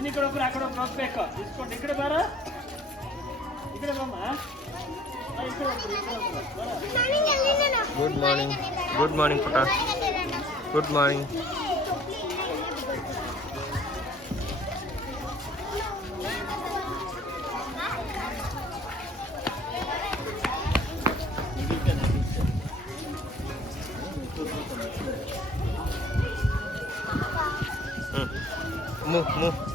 ಈ ಕಡೆ ಒಬ್ರು ಆ ಕಡೆ ಒಬ್ರು ಹೋಗ್ಬೇಕು ಇಸ್ಕೊಂಡು ಈ ಕಡೆ ಬಾರ ಈ ಕಡೆ ಬಮ್ಮ ಗುಡ್ ಮಾರ್ನಿಂಗ್ ಗುಡ್ ಮಾರ್ನಿಂಗ್ ಪುಟ ಗುಡ್ ಮಾರ್ನಿಂಗ್ move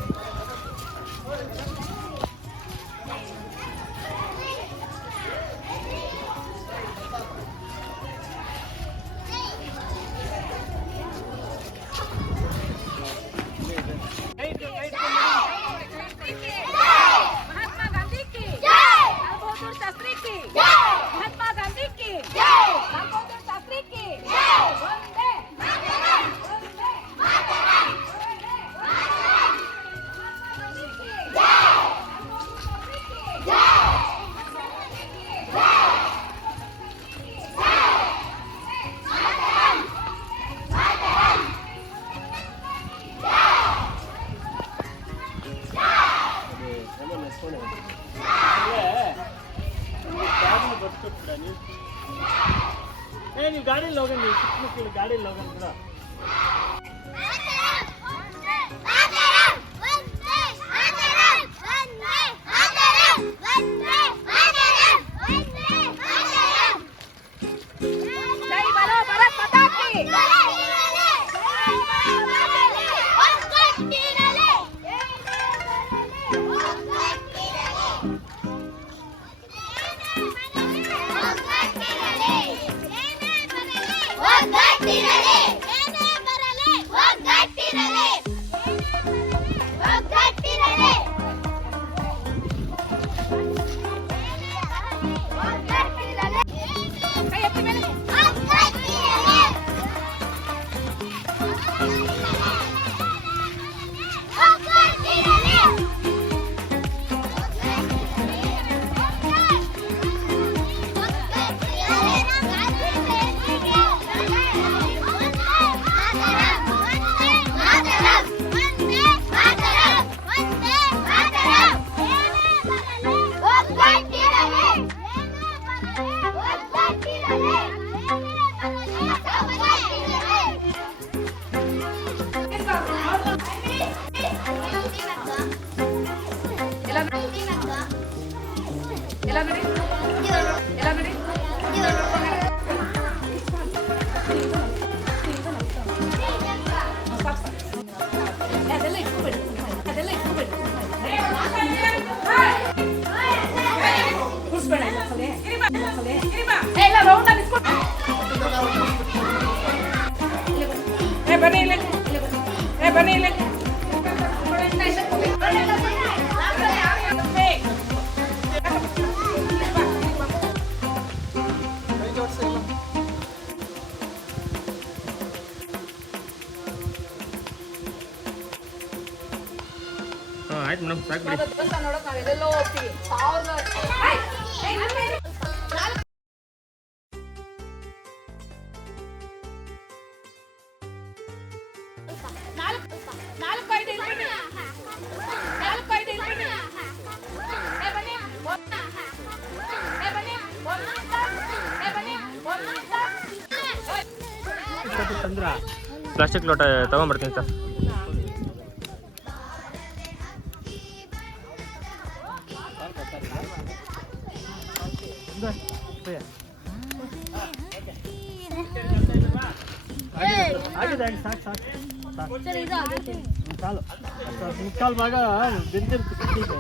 ನೀವು ಗಾಡಿಯಲ್ಲಿ ಹೋಗೋಣ ನೀವು ಚಿಕ್ಕ ಮಕ್ಕಳು ಗಾಡಿಯಲ್ಲಿ ಹೋಗೋಣ ಕೂಡ ಆಯ್ತು ಮೇಡಮ್ ಸಾಕು ಬಿಡಿ ಪ್ಲಾಸ್ಟಿಕ್ ಲೋಟ ತಗೊಂಡ್ಬರ್ತೀನಿ ಸರ್ ಮುಕ್ಕಾಲು ಭಾಗ ಬೆಂದಿರ್ತೀವಿ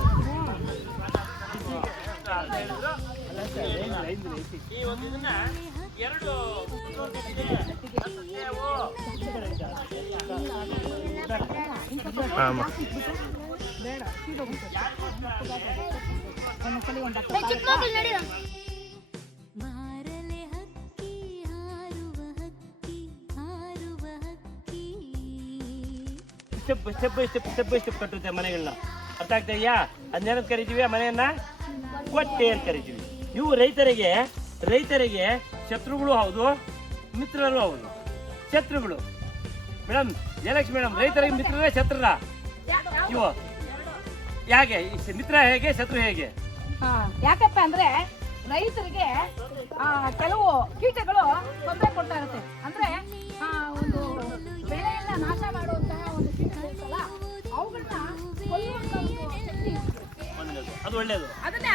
ಸ್ಟೆಪ್ ಬೈ ಸ್ಟೆಪ್ ಕಟ್ಟುತ್ತೆ ಮನೆಗಳನ್ನ ಅರ್ಥ ಆಗ್ತಾ ಇದೆಯಾ? ಅದನ್ನೇನಂತ ಕರಿತೀವಿ ಆ ಮನೆಯನ್ನ ಕೊಟ್ಟೆ ಅಂತ ಕರಿತೀವಿ. ಇವು ರೈತರಿಗೆ ಶತ್ರುಗಳು ಹೌದು, ಮಿತ್ರರು ಹೌದು. ಶತ್ರುಗಳು ಮೇಡಮ್, ಜಯಲಕ್ಷ್ಮಿ ಮೇಡಮ್, ರೈತರಿಗೆ ಮಿತ್ರರೇ ಶತ್ರುರ? ಇವು ಯಾಕೆ ಮಿತ್ರ ಹೇಗೆ ಶತ್ರು ಹೇಗೆ? ಯಾಕಪ್ಪ ಅಂದ್ರೆ ರೈತರಿಗೆ ಕೆಲವು ಕೀಟಗಳು ತೊಂದರೆ ಕೊಡ್ತಾ ಇರುತ್ತೆ. ಅಂದ್ರೆ ಒಂದು ಬೆಳೆಯನ್ನ ನಾಶ ಮಾಡುವಂತಹ ಒಂದು ಕೀಟಗಳು ಇರ್ತಲ್ಲ, ಅವುಗಳನ್ನ ಕೊಲ್ಲುವಂತ ಒಂದು ಶಕ್ತಿ ಇರುತ್ತೆ. ಅದು ಒಳ್ಳೇದು. ಅದನ್ನ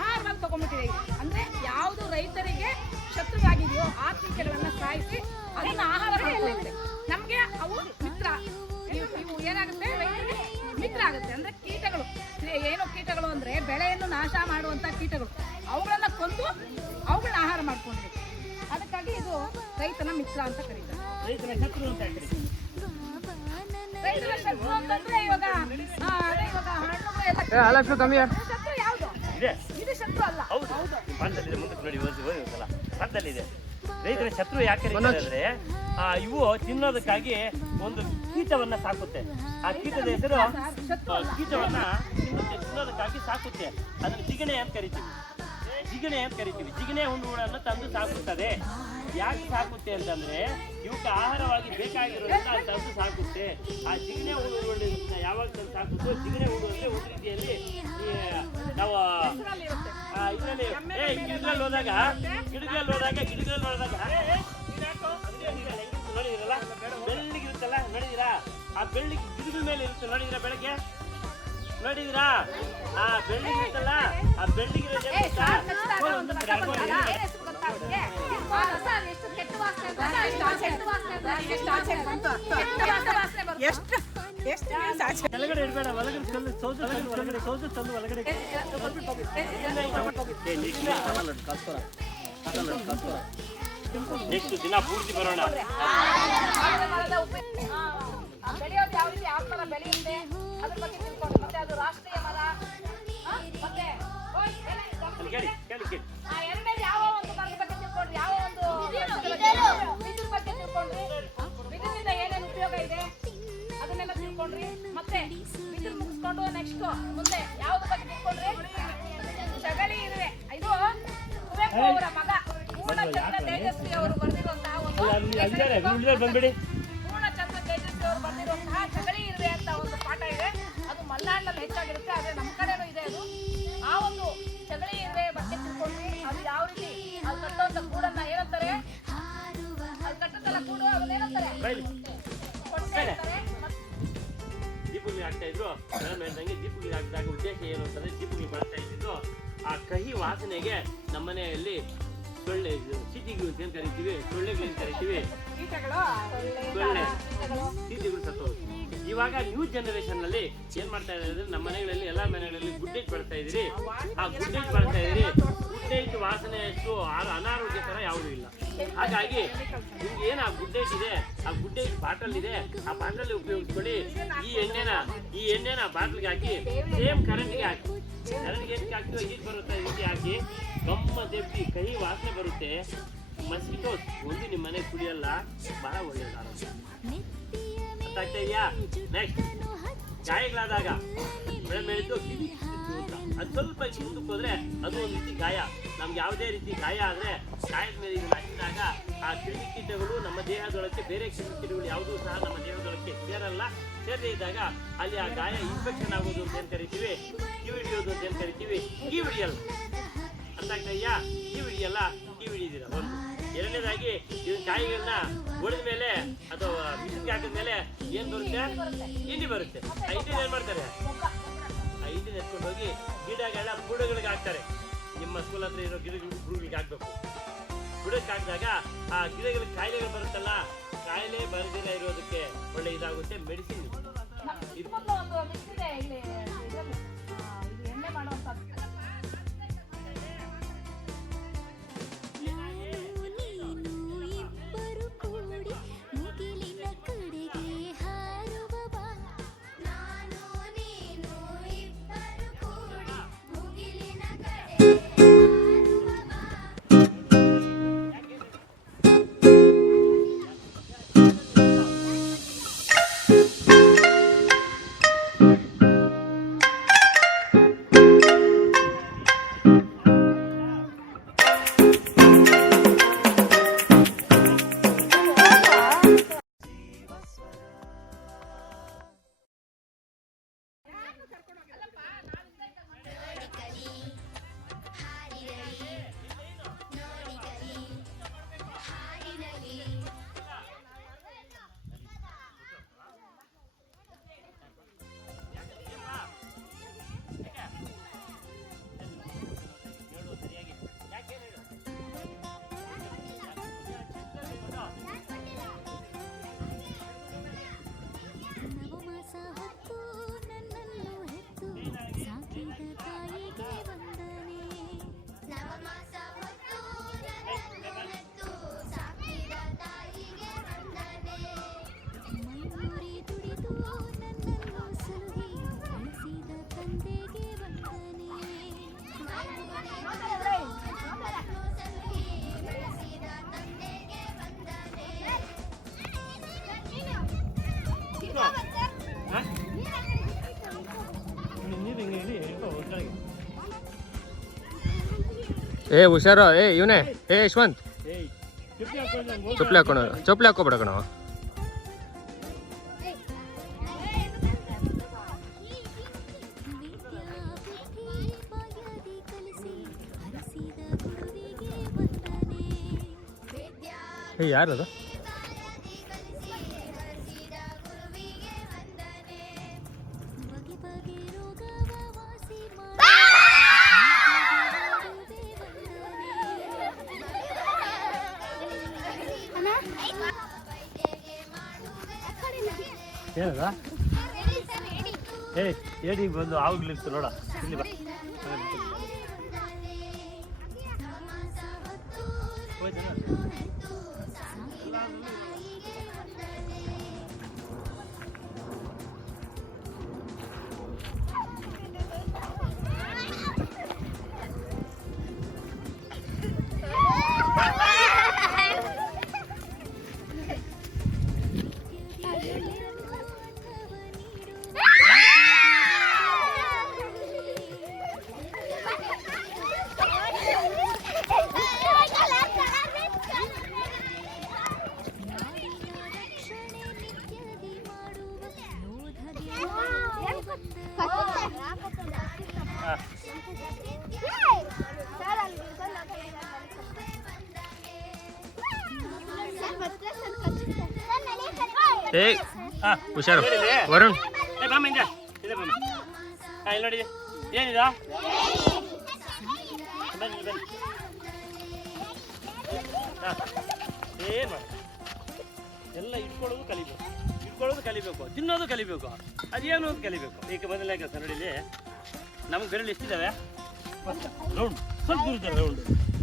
ಆಹಾರವಾಗಿ ತಗೊಂಡ್ಬಿಟ್ಟಿದೆ. ಅಂದ್ರೆ ಯಾವುದು ರೈತರಿಗೆ ಶತ್ರುವಾಗಿದೆಯೋ ಆ ಕೀಟಗಳನ್ನ ಸಾಯಿಸಿ ಅದನ್ನ ಆಹಾರ ಮಾಡ್ಕೊಳ್ಳುತ್ತೆ. ನಮ್ಗೆ ಅವು ಮಿತ್ರ. ಇವು ಏನಾಗುತ್ತೆ, ರೈತರಿಗೆ ಮಿತ್ರ ಆಗುತ್ತೆ. ಅಂದ್ರೆ ಕೀಟಗಳು ಏನು ಕೀಟಗಳು ಅಂದ್ರೆ ಬೆಳೆಯನ್ನು ನಾಶ ಮಾಡುವಂತ ಕೀಟಗಳು, ಅವುಗಳನ್ನ ಕೊಂದು ಅವುಗಳನ್ನ ಆಹಾರ ಮಾಡ್ಕೊಂಡಿದೆ. ಅದಕ್ಕಾಗಿ ಇದು ರೈತನ ಮಿತ್ರ ಅಂತ ಕರೀತಾರೆ. ರೈತನ ಶತ್ರು ಅಂತ ಕರೀತಾರೆ. ರೈತನ ಶತ್ರು ಅಂತಂದ್ರೆ ಇವಾಗ ಹಣ್ಣು ಎಲ್ಲ ಶತ್ರು ಯಾವುದು? ಇದು ಶತ್ರು ಅಲ್ಲ. ಹೌದು, ಪಾಠದಲ್ಲಿದೆ, ಮುಂದಕ್ಕೆ ನೋಡಿ, ಒಂದ್ಸಲ ಪಾಠದಲ್ಲಿದೆ. ರೈತರ ಶತ್ರು ಯಾಕೆ ಅಂದ್ರೆ ಇವು ತಿನ್ನೋದಕ್ಕಾಗಿ ಒಂದು ಕೀಟವನ್ನ ಸಾಕುತ್ತೆ. ಆ ಕೀಟದ ಹೆಸರು ಕೀಟವನ್ನ ತಿನ್ನೋದಕ್ಕಾಗಿ ಸಾಕುತ್ತೆ. ಅದನ್ನ ಜಿಗಣೆ ಅಂತ ಕರಿತೀವಿ. ಜಿಗಣೆ ಹುಣ್ಣುಗಳನ್ನು ತಂದು ಸಾಕುತ್ತದೆ. ಯಾಕೆ ಸಾಕುತ್ತೆ ಅಂತಂದ್ರೆ ಇವಕ್ಕೆ ಆಹಾರವಾಗಿ ಬೇಕಾಗಿರೋದ್ರಿಂದ ಅದು ತಂದು ಸಾಕುತ್ತೆ. ಆ ಜಿಗಣೆ ಹುಣ್ಣುಗಳನ್ನ ಯಾವಾಗ ತಂದು ಸಾಕುತ್ತೋ, ಜಿಗಣೆ ಹುಣ್ಣು ಅಂದ್ರೆ ಒಂದು ರೀತಿಯಲ್ಲಿ ನಾವು ಗಿಡಗಳಲ್ಲಿ ಹೋದಾಗ ನೋಡಿದಿರಲ್ಲ, ಬೆಳ್ಳಿಗಿರುತ್ತಲ್ಲ, ನೋಡಿದಿರಾ? ಆ ಬೆಳ್ಳಿಗೆ ಗಿಡದ ಮೇಲೆ ಇರುತ್ತೆ, ನೋಡಿದಿರಾ? ಬೆಳಗ್ಗೆ ನೋಡಿದಿರಾ? ಆ ಬೆಳ್ಳಿಗಿರುತ್ತಲ್ಲ, ಆ ಬೆಳ್ಳಿಗಿರೋದೇ ಕೆಳಗಡೆ ಇಡಬೇಡ, ಒಳಗಡೆ ಸೌಜು ತಂದು ಒಳಗಡೆ. ನೆಕ್ಸ್ಟ್ ದಿನ ಪೂರ್ತಿ ಬರೋಣ. ಬೆಳೆಯೋದು ಯಾವ ರೀತಿ ಯಾವ ತರ ಬೆಳೆಯುತ್ತೆ ಅದ್ರ ಬಗ್ಗೆ ತಿಳ್ಕೊಂಡು, ಮತ್ತೆ ಅದು ರಾಷ್ಟ್ರೀಯ ಮರ, ಮತ್ತೆ ಎರಡನೇದು ಯಾವ ಒಂದು ಮರದ ಬಗ್ಗೆ ತಿಳ್ಕೊಂಡ್ರಿ, ಯಾವ ಒಂದು ಬಿದಿರು ಬಗ್ಗೆ ತಿಳ್ಕೊಂಡ್ರಿ, ಬಿದಿರಿನಿಂದ ಏನೇನು ಉಪಯೋಗ ಇದೆ ಅದನ್ನೆಲ್ಲ ತಿಳ್ಕೊಂಡ್ರಿ. ಮತ್ತೆ ಬಿದಿರು ಮುಗಿಸ್ಕೊಂಡು ನೆಕ್ಸ್ಟ್ ಮುಂದೆ ಯಾವ್ದು ಬಗ್ಗೆ ತಿಳ್ಕೊಂಡ್ರಿ? ಚಗಳಿ ಇರುವೆ. ಇದು ಕುವೆಂಪು ಅವರ ಮಗ ಪೂರ್ಣಚಂದ್ರ ತೇಜಸ್ವಿ ಅವರು ಬರೆದಿರುವಂತಹ ಒಂದು ಬಂದ್ಬಿಡಿ. ಪೂರ್ಣಚಂದ್ರ ತೇಜಸ್ವಿ ಅವರು ಬರೆದಿರುವಂತಹ ಚಗಳಿ ಇರುವೆ ಅಂತ ಒಂದು ಪಾಠ ಇದೆ. ಅದು ಮಲೆನಾಡಿನಲ್ಲಿ ಹೆಚ್ಚಾಗಿರುತ್ತೆ, ಆದ್ರೆ ನಮ್ಮ ಕಡೆನೂ ಇದೆ ಅದು. ಆ ಒಂದು ಚಗಳಿ ಇರುವೆ ಬಗ್ಗೆ ತಿಳ್ಕೊಂಡ್ವಿ. ಅದು ಯಾವ ರೀತಿ ಅದು ಕಟ್ಟುವಂತ ಗೂಡನ್ನ ಏನಂತಾರೆ, ಅದು ಕಟ್ಟುತ್ತಲ್ಲ ಗೂಡು, ಅದನ್ನೇನಂತಾರೆ? ದೀಪಗಳು ಹಾಕ್ತಾ ಇದ್ರು. ಮೇಡಮ್ ಹೇಳ್ದಂಗೆ ದೀಪಗಳು ಹಾಕಿದಾಗ ಉದ್ದೇಶ ಏನು ಅಂತಂದ್ರೆ, ದೀಪಗಳು ಬಳಸ್ತಾ ಇದ್ದಿದ್ದು ಆ ಕಹಿ ವಾಸನೆಗೆ ನಮ್ಮನೆಯಲ್ಲಿ ಸೊಳ್ಳೆ, ಚೀಟಿಗಳು ಅಂತ ಕರಿತೀವಿ, ಸೊಳ್ಳೆಗಳು ಅಂತ ಕರಿತೀವಿ, ಸೊಳ್ಳೆ ಚೀಟಿಗಳು ಸತ್ತೋದು. ಇವಾಗ ನ್ಯೂ ಜನರೇಷನ್ ನಲ್ಲಿ ಏನ್ ಮಾಡ್ತಾ ಇದ್ದಾರೆ, ನಮ್ಮ ಮನೆಗಳಲ್ಲಿ ಎಲ್ಲಾ ಮನೆಗಳಲ್ಲಿ ಗುಡ್ಡೇಟ್ ಬಳಸ್ತಾ ಇದ್ರಿ. ಆ ಗುಡ್ಡೇಟ್ ಬಳಸ್ತಾ ಇದ್ರಿ. ಗುಡ್ಡೇಟ್ ವಾಸನೆಯಷ್ಟು ಅನಾರೋಗ್ಯಕರ ಯಾವುದೂ ಇಲ್ಲ. ಹಾಗಾಗಿ ನಿಮ್ಗೆ ಏನ್ ಆ ಗುಡ್ಡೇಟ್ ಇದೆ, ಆ ಗುಡ್ಡೇಟ್ ಬಾಟಲ್ ಇದೆ, ಆ ಬಾಟಲ್ ಉಪಯೋಗಿಸ್ಕೊಳ್ಳಿ. ಈ ಎಣ್ಣೆನ ಬಾಟಲ್ಗೆ ಹಾಕಿ ಸೇಮ್ ಕರೆಂಟ್ಗೆ ಹಾಕಿ, ಕರೆಂಟ್ಗೆ ಎಷ್ಟು ಹಾಕ್ತೀವೋ ಹೀಟ್ ಬರುತ್ತೆ, ಈ ರೀತಿ ಹಾಕಿ ಗಮ್ಮ ದೆಬ್ಬಿ ಕಹಿ ವಾಸನೆ ಬರುತ್ತೆ. ಮಸ್ಕಿಟೋಸ್ ಒಂದು ನಿಮ್ಮ ಮನೆಗೆ ಕುಡಿಯಲ್ಲ, ಬಹಳ ಒಳ್ಳೇದು ಆರೋಗ್ಯ. ಅರ್ಥ ಆಗ್ತಾ ಇದೆಯಾ? ನೆಕ್ಸ್ಟ್ ಗಾಯಗಳಾದಾಗ ಮೇಡಮ್ ಹೇಳಿದ್ದು ಕಿವಿ ಅಂತ, ಅದು ಸ್ವಲ್ಪ ಮುಂದಕ್ಕೆ ಹೋದ್ರೆ ಅದು ಒಂದು ರೀತಿ ಗಾಯ. ನಮ್ಗೆ ಯಾವುದೇ ರೀತಿ ಗಾಯ ಆದ್ರೆ ಗಾಯದ ಮೇಲೆ ಇದನ್ನ ಹಾಕಿದಾಗ ಆ ಕ್ರಿಮಿಕೀಟಗಳು ನಮ್ಮ ದೇಹದೊಳಕ್ಕೆ, ಬೇರೆ ಕ್ರಿಮಿಕೀಟಗಳು ಯಾವುದೂ ಸಹ ನಮ್ಮ ದೇಹದೊಳಕ್ಕೆ ಸೇರದೇ ಇದ್ದಾಗ ಅಲ್ಲಿ ಆ ಗಾಯ ಇನ್ಫೆಕ್ಷನ್ ಆಗೋದು ಅಂತ ಏನ್ ಕರಿತೀವಿ, ಕಿವಿ ಹಿಡಿಯೋದು ಅಂತ ಏನ್ ಕರಿತೀವಿ, ಕಿವಿ ಹಿಡಿಯಲ್ಲ. ಅರ್ಥ ಆಗ್ತಾ ಇದೆಯಾ? ಕಿವಿ ಹಿಡಿಯಲ್ಲ, ಕಿವಿ ಹಿಡಿದಿರ ಒಂದು. ಎರಡನೇದಾಗಿ ಇದನ್ನ ಕಾಯಿಗಳನ್ನ ಹೊಡೆದ ಮೇಲೆ ಅಥವಾ ಮಿಷನ್ಗೆ ಹಾಕಿದ ಮೇಲೆ ಏನ್ ಬರುತ್ತೆ? ಹಿಂಡಿ ಬರುತ್ತೆ. ಆ ಹಿಂಡಿನ ಏನ್ ಮಾಡ್ತಾರೆ? ಆ ಹಿಂಡಿನ ಎತ್ಕೊಂಡು ಹೋಗಿ ಗಿಡಗಳ ಬುಡಗಳಿಗೆ ಹಾಕ್ತಾರೆ. ನಿಮ್ಮ ಸ್ಕೂಲ್ ಹತ್ರ ಇರೋ ಬುಡಗಳಿಗೆ ಹಾಕ್ಬೇಕು. ಬುಡಕ್ಕೆ ಹಾಕಿದಾಗ ಆ ಗಿಡಗಳಿಗೆ ಕಾಯಿಲೆಗಳು ಬರುತ್ತಲ್ಲ, ಕಾಯಿಲೆ ಬರದಿಲ್ಲ ಇರೋದಕ್ಕೆ ಒಳ್ಳೆ ಇದಾಗುತ್ತೆ. ಮೆಡಿಸಿನ್ ಎಣ್ಣೆ ಮಾಡುವಂತ ಏ ಹುಷಾರು, ಏ ಇವನೇ, ಏ ಯಶವಂತ್, ಏಯ್ ಚಪ್ಪಲಿ ಹಾಕೊಂಡು ನಂಗೆ ಹೋಗು. ಚಪ್ಪಲಿ ಹಾಕೋಣ, ಚಪ್ಪಲಿ ಹಾಕೋಬೇಡ ಕಣ. ಏ ಯಾರದು? ಏನದ ಏಯ್ ಏಡಿ ಬಂದು ಆವಾಗ್ಲಿರ್ತು ನೋಡ ಇಲ್ಲಿ ಬಾ. ಹೋಯ್ತೇನಾ? ಏ ಹಾ ಹುಷಾರು ವರುಣ್. ಏ ಬಾಮ ಹಿಂದೆ ಇದೆ ಬಾಮ. ಹಾ ಇಲ್ಲಿ ನೋಡಿ ಏನಿದ ಬನ್ನಿ ಬನ್ನಿ. ಹಾ ಏನು ಮಾಡ ಎಲ್ಲ ಇಟ್ಕೊಳ್ಳೋದು ಕಲಿಬೇಕು, ತಿನ್ನೋದು ಕಲಿಬೇಕು, ಅದೇನು ಅಂತ ಕಲಿಬೇಕು. ಈಗ ಮೊದಲನೇ ಕೆಲಸ ನೋಡಿ ಇಲ್ಲಿ ನಮ್ಗೆ ಬೆರಳು ಎಷ್ಟಿದ್ದಾವೆ? ರೌಂಡ್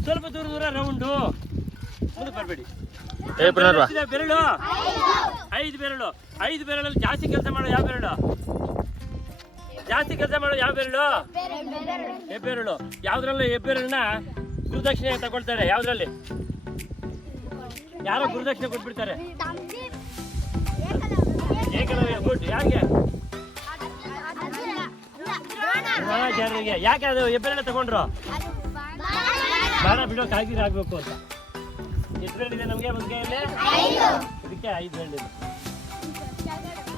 ಸ್ವಲ್ಪ ದೂರ ರೌಂಡು ಮುಂದಕ್ಕೆ ಬರಬೇಡಿ. ಏ ಪುನರ್ವಾ ಬೆರಳು 5 ಬೆರಳು. 5 ಬೆರಳಲ್ಲಿ ಜಾಸ್ತಿ ಕೆಲಸ ಮಾಡೋ ಯಾವ ಬೆರಳು? ಹೆಬ್ಬೆರಳು. ಯಾವ್ದ್ರಲ್ಲಿ ಹೆಬ್ಬೆರಳನ್ನ ಗುರುದಕ್ಷಿಣೆ ತಗೊಳ್ತಾರೆ? ಯಾವ್ದ್ರಲ್ಲಿ? ಯಾರೋ ಗುರುದಕ್ಷಿಣೆ ಕೊಟ್ಬಿಡ್ತಾರೆ. ಏಕಲವ್ಯ ಗುಡ್. ಯಾಕೆ? ದ್ರೋಣಾಚಾರ್ಯರಿಗೆ. ಯಾಕೆ ಅದು ಹೆಬ್ಬೆರಳೆ ತಗೊಂಡ್ರು? ಬಾಣ ಬಿಡೋಕೆ ಆಗ್ಬೇಕು ಅಂತ. ಎಷ್ಟು ಬೆರಳಿದೆ ನಮಗೆ ಒಂದು ಕೈಯಲ್ಲಿ? ಇದಕ್ಕೆ 5 ಬೆರಳಿದೆ.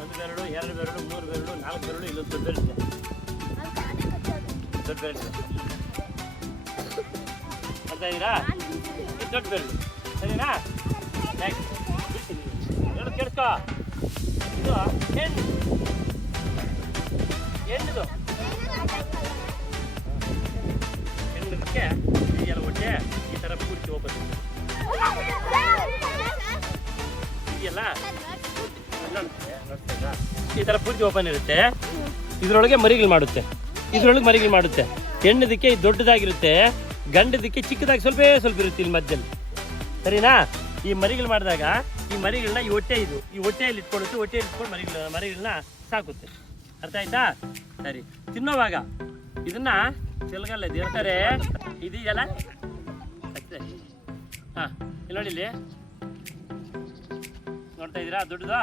1 ಬೆರಳು, 2 ಬೆರಳು, 3 ಬೆರಳು, 4 ಬೆರಳು, ಇಲ್ಲೊಂದು ದೊಡ್ಡ ಬೆರಳಿದೆ. ಅರ್ಥ ಇದೀರಾ? ಇದು ದೊಡ್ಡ ಬೆರಳು, ಸರಿನಾ? ಹೇಳು ಕೇಳಿಸ್ಕೋ. ಇದು ಹೆಣ್ಣದು. ಹೆಣ್ಣದಕ್ಕೆ ಇದೆಯಲ್ಲ ಹೊಟ್ಟೆ ಈ ಥರ ಪೂರ್ತಿ ಓಪನ್ ಇದೆಯಲ್ಲ, ಈ ಥರ ಪೂರ್ತಿ ಓಪನ್ ಇರುತ್ತೆ. ಇದರೊಳಗೆ ಮರಿಗಳು ಮಾಡುತ್ತೆ. ಹೆಣ್ಣದಕ್ಕೆ ಇದು ದೊಡ್ಡದಾಗಿರುತ್ತೆ, ಗಂಡದಕ್ಕೆ ಚಿಕ್ಕದಾಗಿ ಸ್ವಲ್ಪ ಇರುತ್ತೆ ಇಲ್ಲಿ ಮಧ್ಯದಲ್ಲಿ, ಸರಿನಾ? ಈ ಮರಿಗಳು ಮಾಡಿದಾಗ ಈ ಮರಿಗಳನ್ನ ಈ ಹೊಟ್ಟೆಯಲ್ಲಿ ಇಟ್ಕೊಳ್ಳುತ್ತೆ. ಹೊಟ್ಟೆಯಲ್ಲಿ ಇಟ್ಕೊಂಡು ಮರಿಗಳನ್ನ ಸಾಕುತ್ತೆ. ಅರ್ಥ ಆಯ್ತಾ? ಸರಿ. ತಿನ್ನೋವಾಗ ಇದನ್ನ ಚೆಲ್ಗಲ್ಲ ಇರ್ತಾರೆ. ಇದೆಯಲ್ಲ ಹಾಂ ಇಲ್ಲಿ ನೋಡಿ, ಇಲ್ಲಿ ನೋಡ್ತಾ ಇದ್ದೀರಾ ದೊಡ್ಡದು?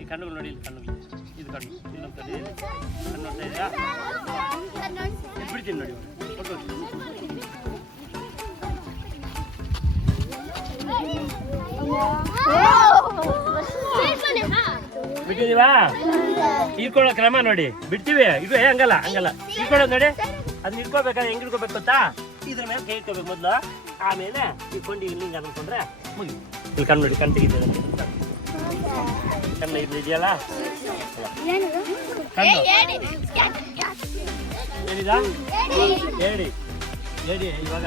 ಈ ಕಣ್ಣುಗಳು ನೋಡಿ, ಇಲ್ಲಿ ಕಣ್ಣುಗಳು, ಇದು ಕಣ್ಣು ಇಲ್ಲೊಂದು ಕಣ್ಣು ನೋಡ್ತಾ ಇದ್ದೀರಾ? ಬಿಡ್ತೀನಿ ನೋಡಿ. ಬಿಟ್ಟಿದೀವಾ? ಇಟ್ಕೊಳ್ಳೋ ಕ್ರಮ ನೋಡಿ. ಬಿಡ್ತೀವಿ ಇದು ಹಂಗಲ್ಲ ಇಟ್ಕೊಳ್ಳೋದು ನೋಡಿ. ಅದನ್ನ ಇಟ್ಕೋಬೇಕಾದ್ರೆ ಹೆಂಗ್ ಇಟ್ಕೋಬೇಕು ಗೊತ್ತಾ? ಇದ್ರ ಮೇಲೆ ಕೈ ಇಟ್ಕೋಬೇಕು ಮೊದಲು, ಆಮೇಲೆ ಈ ಕೊಂಡಿ ಹಿಂಗೆ ಅನ್ಕೊಂಡ್ರೆ ಮುಗಿ. ಇಲ್ಲಿ ಕಣ್ಣು ನೋಡಿ, ಕಣ್ ತೆಗಿತದೆ ಕಣ್ಣು ಇದೆಯಲ್ಲ ಕಣ್ಣು ಏನಿದ ಏಡಿ. ಇವಾಗ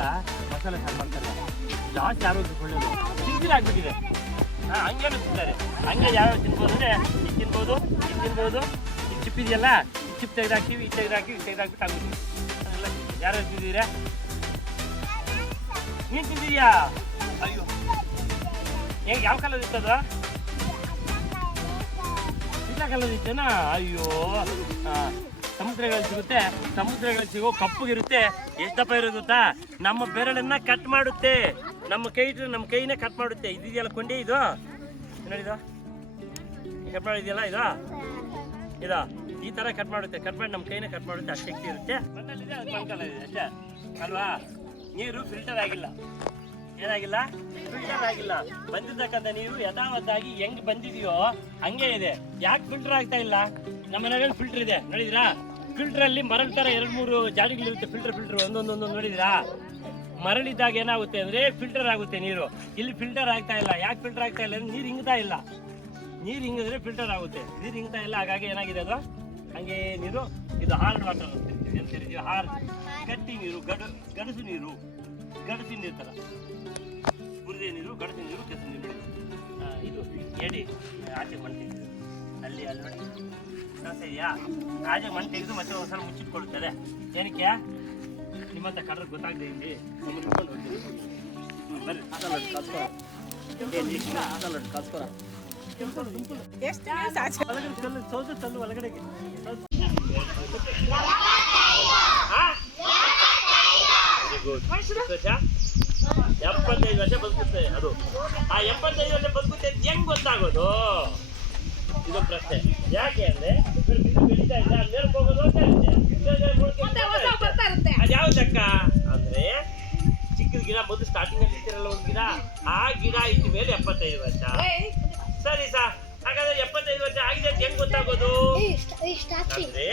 ಮಸಾಲೆ ಸಾರು ಮಾಡ್ತಾರೆ, ಜಾಸ್ತಿ ಆರೋಗ್ಯಕ್ಕೆ ಒಳ್ಳೆಯದು. ಸಿಂಪಲ್ ಆಗಿಬಿಟ್ಟಿದೆ. ಹಂಗೇನು ತಿಂತಾರೆ. ಹಂಗೆ ಯಾವ್ಯಾವ ತಿನ್ಬೋದು ಅಂದರೆ ಇದು ತಿನ್ಬೋದು, ಈ ಚಿಪ್ ಇದೆಯಲ್ಲ, ಈ ಚಿಪ್ ತೆಗೆದಾಕ್ತೀವಿ, ಇದು ತೆಗೆದಾಕ್ಬಿಟ್ಟು ಆಗ್ಬಿಟ್ಟು ಅದೆಲ್ಲ ಯಾರು ತಿಂದಿದ್ದೀರಾ? ನೀನು ತಿಂದಿದ್ಯಾ? ಅಯ್ಯೋ ಹೇಗೆ ಯಾವ ಕಾಲದ ಇತ್ತದ? ಇಲ್ಲ ಕಾಲದ ಇತ್ತೇನಾ? ಅಯ್ಯೋ ಸಮುದ್ರಗಳಲ್ಲಿ ಸಿಗೋ ಕಪ್ಪಗಿರುತ್ತೆ. ಎಷ್ಟು ದಪ್ಪ ಇರೋದು ಗೊತ್ತಾ? ನಮ್ಮ ಬೆರಳನ್ನ ಕಟ್ ಮಾಡುತ್ತೆ, ನಮ್ಮ ಕೈನೇ ಕಟ್ ಮಾಡುತ್ತೆ. ಇದೆಯಲ್ಲ ಕೊಂಡಿ, ಇದು ನೋಡಿದು ಕಟ್ ಮಾಡಿದೆಯಲ್ಲ, ಇದು ಈ ತರ ಕಟ್ ಮಾಡಿ ನಮ್ಮ ಕೈನೇ ಕಟ್ ಮಾಡುತ್ತೆ. ಅಷ್ಟು ಶಕ್ತಿ ಇರುತ್ತೆ. ಮಣ್ಣಲ್ಲಿದೆ, ಅದು ಬಂಕಲ್ಲ ಇದೆ ಅಷ್ಟೇ ಅಲ್ವಾ? ನೀರು ಫಿಲ್ಟರ್ ಆಗಿಲ್ಲ. ಏನಾಗಿಲ್ಲ? ಫಿಲ್ಟರ್ ಆಗಿಲ್ಲ. ಬಂದಿರ್ತಕ್ಕಂಥ ನೀರು ಯಥಾವತ್ತಾಗಿ ಹೆಂಗ್ ಬಂದಿದೆಯೋ ಹಂಗೆ ಇದೆ. ಯಾಕೆ ಫಿಲ್ಟರ್ ಆಗ್ತಾ ಇಲ್ಲ? ನಮ್ಮ ಮನೆಯಲ್ಲಿ ಫಿಲ್ಟರ್ ಇದೆ ನೋಡಿದ್ರಾ? ಫಿಲ್ಟರ್ ಅಲ್ಲಿ ಮರಳ ತರ 2-3 ಜಾಡಿಗಳಿರುತ್ತೆ. ಫಿಲ್ಟರ್ ಒಂದೊಂದೊಂದು ನೋಡಿದ್ರಾ? ಮರಳಿದ್ದಾಗ ಏನಾಗುತ್ತೆ ಅಂದ್ರೆ ಫಿಲ್ಟರ್ ಆಗುತ್ತೆ ನೀರು. ಇಲ್ಲಿ ಫಿಲ್ಟರ್ ಆಗ್ತಾ ಇಲ್ಲ. ಯಾಕೆ ಫಿಲ್ಟರ್ ಆಗ್ತಾ ಇಲ್ಲ ಅಂದ್ರೆ ನೀರು ಹಿಂಗ್ತಾ ಇಲ್ಲ. ನೀರು ಹಿಂಗಿದ್ರೆ ಫಿಲ್ಟರ್ ಆಗುತ್ತೆ. ನೀರು ಹಿಂಗ್ತಾ ಇಲ್ಲ. ಹಾಗಾಗಿ ಏನಾಗಿದೆ ಅದು ಹಂಗೆ ನೀರು. ಇದು ಹಾರ್ಡ್ ವಾಟರ್ ಅಂತೀವಿ. ಹಾರ್ಡ್ ಗಟ್ಟಿ ನೀರು, ಗಡಸು ನೀರು, ಗಡಸಿ ನೀರು ತರ. ಬುರದೆ ನೀರು, ಗಡಸಿ ನೀರು, ಕೆಸ ನೀರು. ಇದು ಎಡಿ ಆಚೆ ಮಣ್ಣು ತೆಗೆದು ಅಲ್ಲಿ ನೋಡಿ ಕೆಲಸ ಇದೆಯಾ? ಆಚೆ ಮಣ್ಣು ತೆಗೆದು ಮತ್ತೆ ಒಂದ್ಸಲ ಮುಚ್ಚಿಟ್ಕೊಳ್ಳುತ್ತದೆ. ಏನಕ್ಕೆ? ನಿಮ್ಮಂತ ಕಡ್ರೆ ಗೊತ್ತಾಗದೆ ಇಲ್ಲಿ ಮುಚ್ಕೊಂಡು ಹೋಗ್ತೀವಿ. ಬರ್ರಿ ಕಲ್ಸ್ಕೊರ. ಸೌದೆ ತಲ್ಲು ಒಳಗಡೆಗೆ 75 ವರ್ಷ ಬದುಕುತ್ತೆ ಅದು. ಆ 75 ವರ್ಷ ಬದುಕುತ್ತೆ ಅಂತ ಹೆಂಗ್ ಗೊತ್ತಾಗೋದು? ಇದು ಪ್ರಶ್ನೆ. ಯಾಕೆ ಅಂದ್ರೆ ಬೆಳೀತಾ ಇದೆ, ಮೇಲ್ಕ್ ಹೋಗೋದು ಅದು ಯಾವ ಲೆಕ್ಕ ಅಂದ್ರೆ ಚಿಕ್ಕದ ಗಿಡ ಮೊದಲು ಸ್ಟಾರ್ಟಿಂಗ್ ಅಲ್ಲಿ ಇರ್ತಿರಲ್ಲ ಒಂದು ಗಿಡ, ಆ ಗಿಡ ಇಟ್ಟ ಮೇಲೆ 75 ವರ್ಷ. ಸರಿ ಸಾ, ಹಾಗಾದ್ರೆ 75 ವರ್ಷ ಆಗಿದೆ ಅಂತ ಹೆಂಗ್ ಗೊತ್ತಾಗೋದು ಅಂದ್ರೆ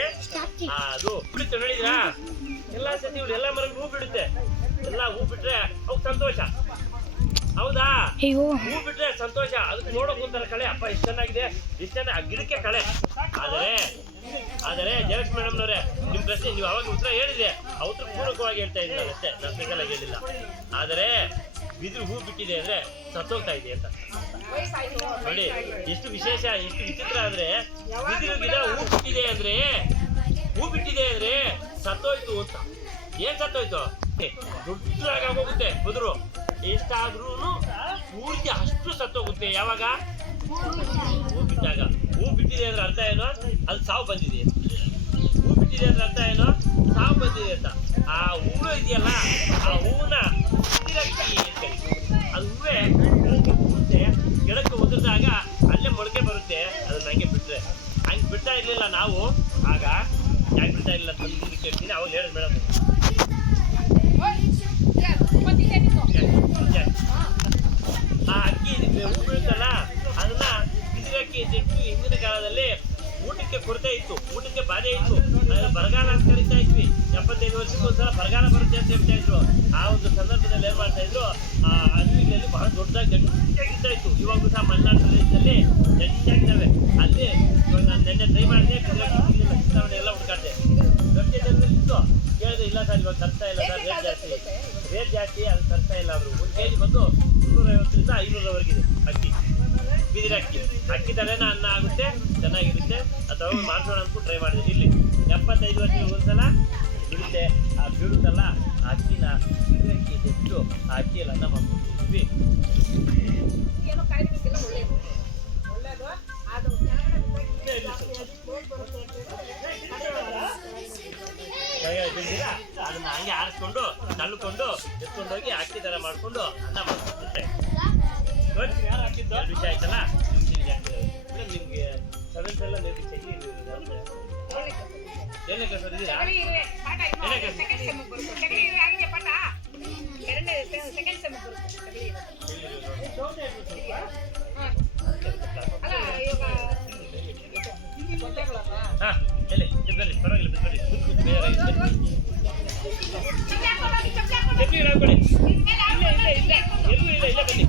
ಅದು ಬಿಡುತ್ತೆ. ನೋಡಿದ್ರಾ? ಎಲ್ಲಾ ಸತಿ ಎಲ್ಲ ಮರ ಹೂ ಬಿಡುತ್ತೆ. ಎಲ್ಲ ಹೂ ಬಿಟ್ರೆ ಅವ್ ಸಂತೋಷ. ಹೌದಾ? ಹೂ ಬಿಟ್ರೆ ಸಂತೋಷ. ಅದಕ್ಕೆ ನೋಡೋಕ್ ಒಂಥರ ಕಳೆ. ಅಪ್ಪ ಎಷ್ಟು ಚೆನ್ನಾಗಿದೆ, ಎಷ್ಟು ಚೆನ್ನಾಗಿ. ಆ ಗಿಡಕ್ಕೆ ಕಳೆ. ಆದರೆ ಜಯಲಕ್ಷ್ಮಿ ಮೇಡಮ್ನವ್ರೆ, ನಿಮ್ ಪ್ರಶ್ನೆ ನೀವು ಅವಾಗ ಉತ್ತರ ಹೇಳಿದ್ರೆ ಆ ಉತ್ತರ ಪೂರ್ವಕವಾಗಿ ಹೇಳ್ತಾ ಇದ್ದೀನಿ ಅಷ್ಟೇ, ನಾನು ಸ್ಪೆಷಲ್ ಆಗಿ ಹೇಳಿಲ್ಲ. ಆದರೆ ಬಿದಿರು ಹೂ ಬಿಟ್ಟಿದೆ ಅಂದ್ರೆ ಸತ್ತೋಗ್ತಾ ಇದೆ ಅಂತ ನೋಡಿ. ಎಷ್ಟು ವಿಶೇಷ, ಎಷ್ಟು ವಿಚಿತ್ರ ಅಂದ್ರೆ ಬಿದಿರು ಗಿಡ ಹೂ ಬಿಟ್ಟಿದೆ ಅಂದ್ರೆ ಸತ್ತೋಯ್ತು ಅಂತ. ಏನ್ ಸತ್ತೋಯ್ತು? ದೊಡ್ಡದಾಗೋಗುತ್ತೆ ಬಿದಿರು. ಎಷ್ಟಾದ್ರೂ ಪೂರ್ತಿ ಅಷ್ಟು ಸತ್ತೋಗುತ್ತೆ. ಯಾವಾಗ? ಹೂ ಬಿಟ್ಟಾಗ. ಹೂ ಬಿಟ್ಟಿದೆ ಅಂದ್ರೆ ಅರ್ಥ ಏನೋ? ಅದು ಸಾವು ಬಂದಿದೆ. ಹೂ ಬಿಟ್ಟಿದೆ ಅಂದ್ರೆ ಅರ್ಥ ಏನೋ? ಸಾವು ಬಂದಿದೆ ಅಂತ. ಆ ಹೂವು ಇದೆಯಲ್ಲ, ಆ ಹೂವನ್ನ ಅದು ಹೂವೇ ಬರುತ್ತೆ. ಗಿಡಕ್ಕೆ ಉದುರಿದಾಗ ಅಲ್ಲೇ ಮೊಳಕೆ ಬರುತ್ತೆ. ಅದನ್ನ ಹಂಗೆ ಬಿಟ್ರೆ ಹಂಗೆ ಬಿಡ್ತಾ ಇರ್ಲಿಲ್ಲ ನಾವು. ಆಗ ಯಾಕೆ ಬಿಡ್ತಾ ಇಲ್ಲ ಅಂತ ನಿಮ್ಗೆ ಕೇಳ್ತೀನಿ. ಅವಾಗ ಹೇಳಿದ್ ಮೇಡಮ್, ಆ ಅಕ್ಕಿ ಹೂ ಬೀಳುತ್ತಲ್ಲ, ಅದನ್ನ ಬಿದಿರು ಅಕ್ಕಿ ತೆಗೆದು ಹಿಂದಿನ ಕಾಲದಲ್ಲಿ ಊಟಕ್ಕೆ ಕೊರತೆ ಇತ್ತು, ಊಟಕ್ಕೆ ಬಾಧೆ ಇತ್ತು. ಬರಗಾಲ ಅಂತ ಕರಿತಾ ಇದ್ವಿ. 75 ವರ್ಷಕ್ಕೆ ಒಂದ್ಸಲ ಬರಗಾಲ ಬರುತ್ತೆ ಅಂತ ಹೇಳ್ತಾ ಇದ್ರು. ಆ ಒಂದು ಸಂದರ್ಭದಲ್ಲಿ ಏನ್ ಮಾಡ್ತಾ ಇದ್ರು, ಆ ಅಡವಿಗಳಲ್ಲಿ ಬಹಳ ದೊಡ್ಡದಾಗಿ ಗಟ್ಟಿಯಾಗಿರ್ತಾ ಇತ್ತು. ಇವಾಗೂ ಸಹ ಮಲೆನಾಡು ಪ್ರದೇಶದಲ್ಲಿ ಗಟ್ಟಿಯಾಗಿದ್ದಾವೆ. ಅಲ್ಲಿ ಇವಾಗ ನಾನು ನೆನ್ನೆ ಟ್ರೈ ಮಾಡಿದೆ, ಎಲ್ಲ ಹುಡುಕಾಡ್ದೆ. ಗಟ್ಟಿ ಜನರಲ್ಲಿ ಇತ್ತು. ಕೇಳಿದ್ರೆ ಇಲ್ಲ ಸರ್ ಇವಾಗ ತರ್ತಾ ಇಲ್ಲ ಸರ್, ರೇಟ್ ಜಾಸ್ತಿ ಅದು ತರ್ತಾ ಇಲ್ಲ. ಅವರು 1 kg ಬಂದು 350ರಿಂದ 500ರವರೆಗಿದೆ ಅಕ್ಕಿ, ಬಿದಿರು ಅಕ್ಕಿ. ಅಕ್ಕಿ ತಲೆನ ಅನ್ನ ಆಗುತ್ತೆ, ಚೆನ್ನಾಗಿರುತ್ತೆ. ಅಥವಾ ಮಾಡ್ಸೋಣ ಅಂದ್ಕೊಂಡು ಟ್ರೈ ಮಾಡಿದೆ. ಇಲ್ಲಿ 75 ವರ್ಷಕ್ಕೆ ಒಂದ್ಸಲ ಬಿಡುತ್ತೆ. ಆ ಬೀಳುತ್ತಲ್ಲ ಆ ಅಕ್ಕಿನ ಬಿದಿರು ಅಕ್ಕಿ ತೆಗೆದು ಆ ಅಕ್ಕಿಯಲ್ಲಿ ಅನ್ನ ಮಾಡ್ಕೊಂಡಿದ್ವಿ. ಅದನ್ನ ಹಂಗೆ ಆರಿಸ್ಕೊಂಡು ತಳ್ಕೊಂಡು ಎತ್ಕೊಂಡೋಗಿ ಅಕ್ಕಿ ತರ ಮಾಡ್ಕೊಂಡು ಅನ್ನ ಮಾಡ್ಕೊಡ್ತಾರೆ. ವಿಷಯ ಆಯ್ತಲ್ಲ. ನಿಮ್ಗೆ 7th ಎಲ್ಲ ಮೇಬಿ ಚಗಿ ಏನೇ ಕೆಲಸ ಇದೀರಾ? ಹಾ ಎಲ್ಲಿ ಬರ್ರಿ, ಪರವಾಗಿಲ್ಲ ಬರ್ರಿ. ಚಟ್ನಿ ಹಾಕೊಳ್ಳಿ. ಎಲ್ಲೂ ಇಲ್ಲ, ಇಲ್ಲೇ ಬನ್ನಿ.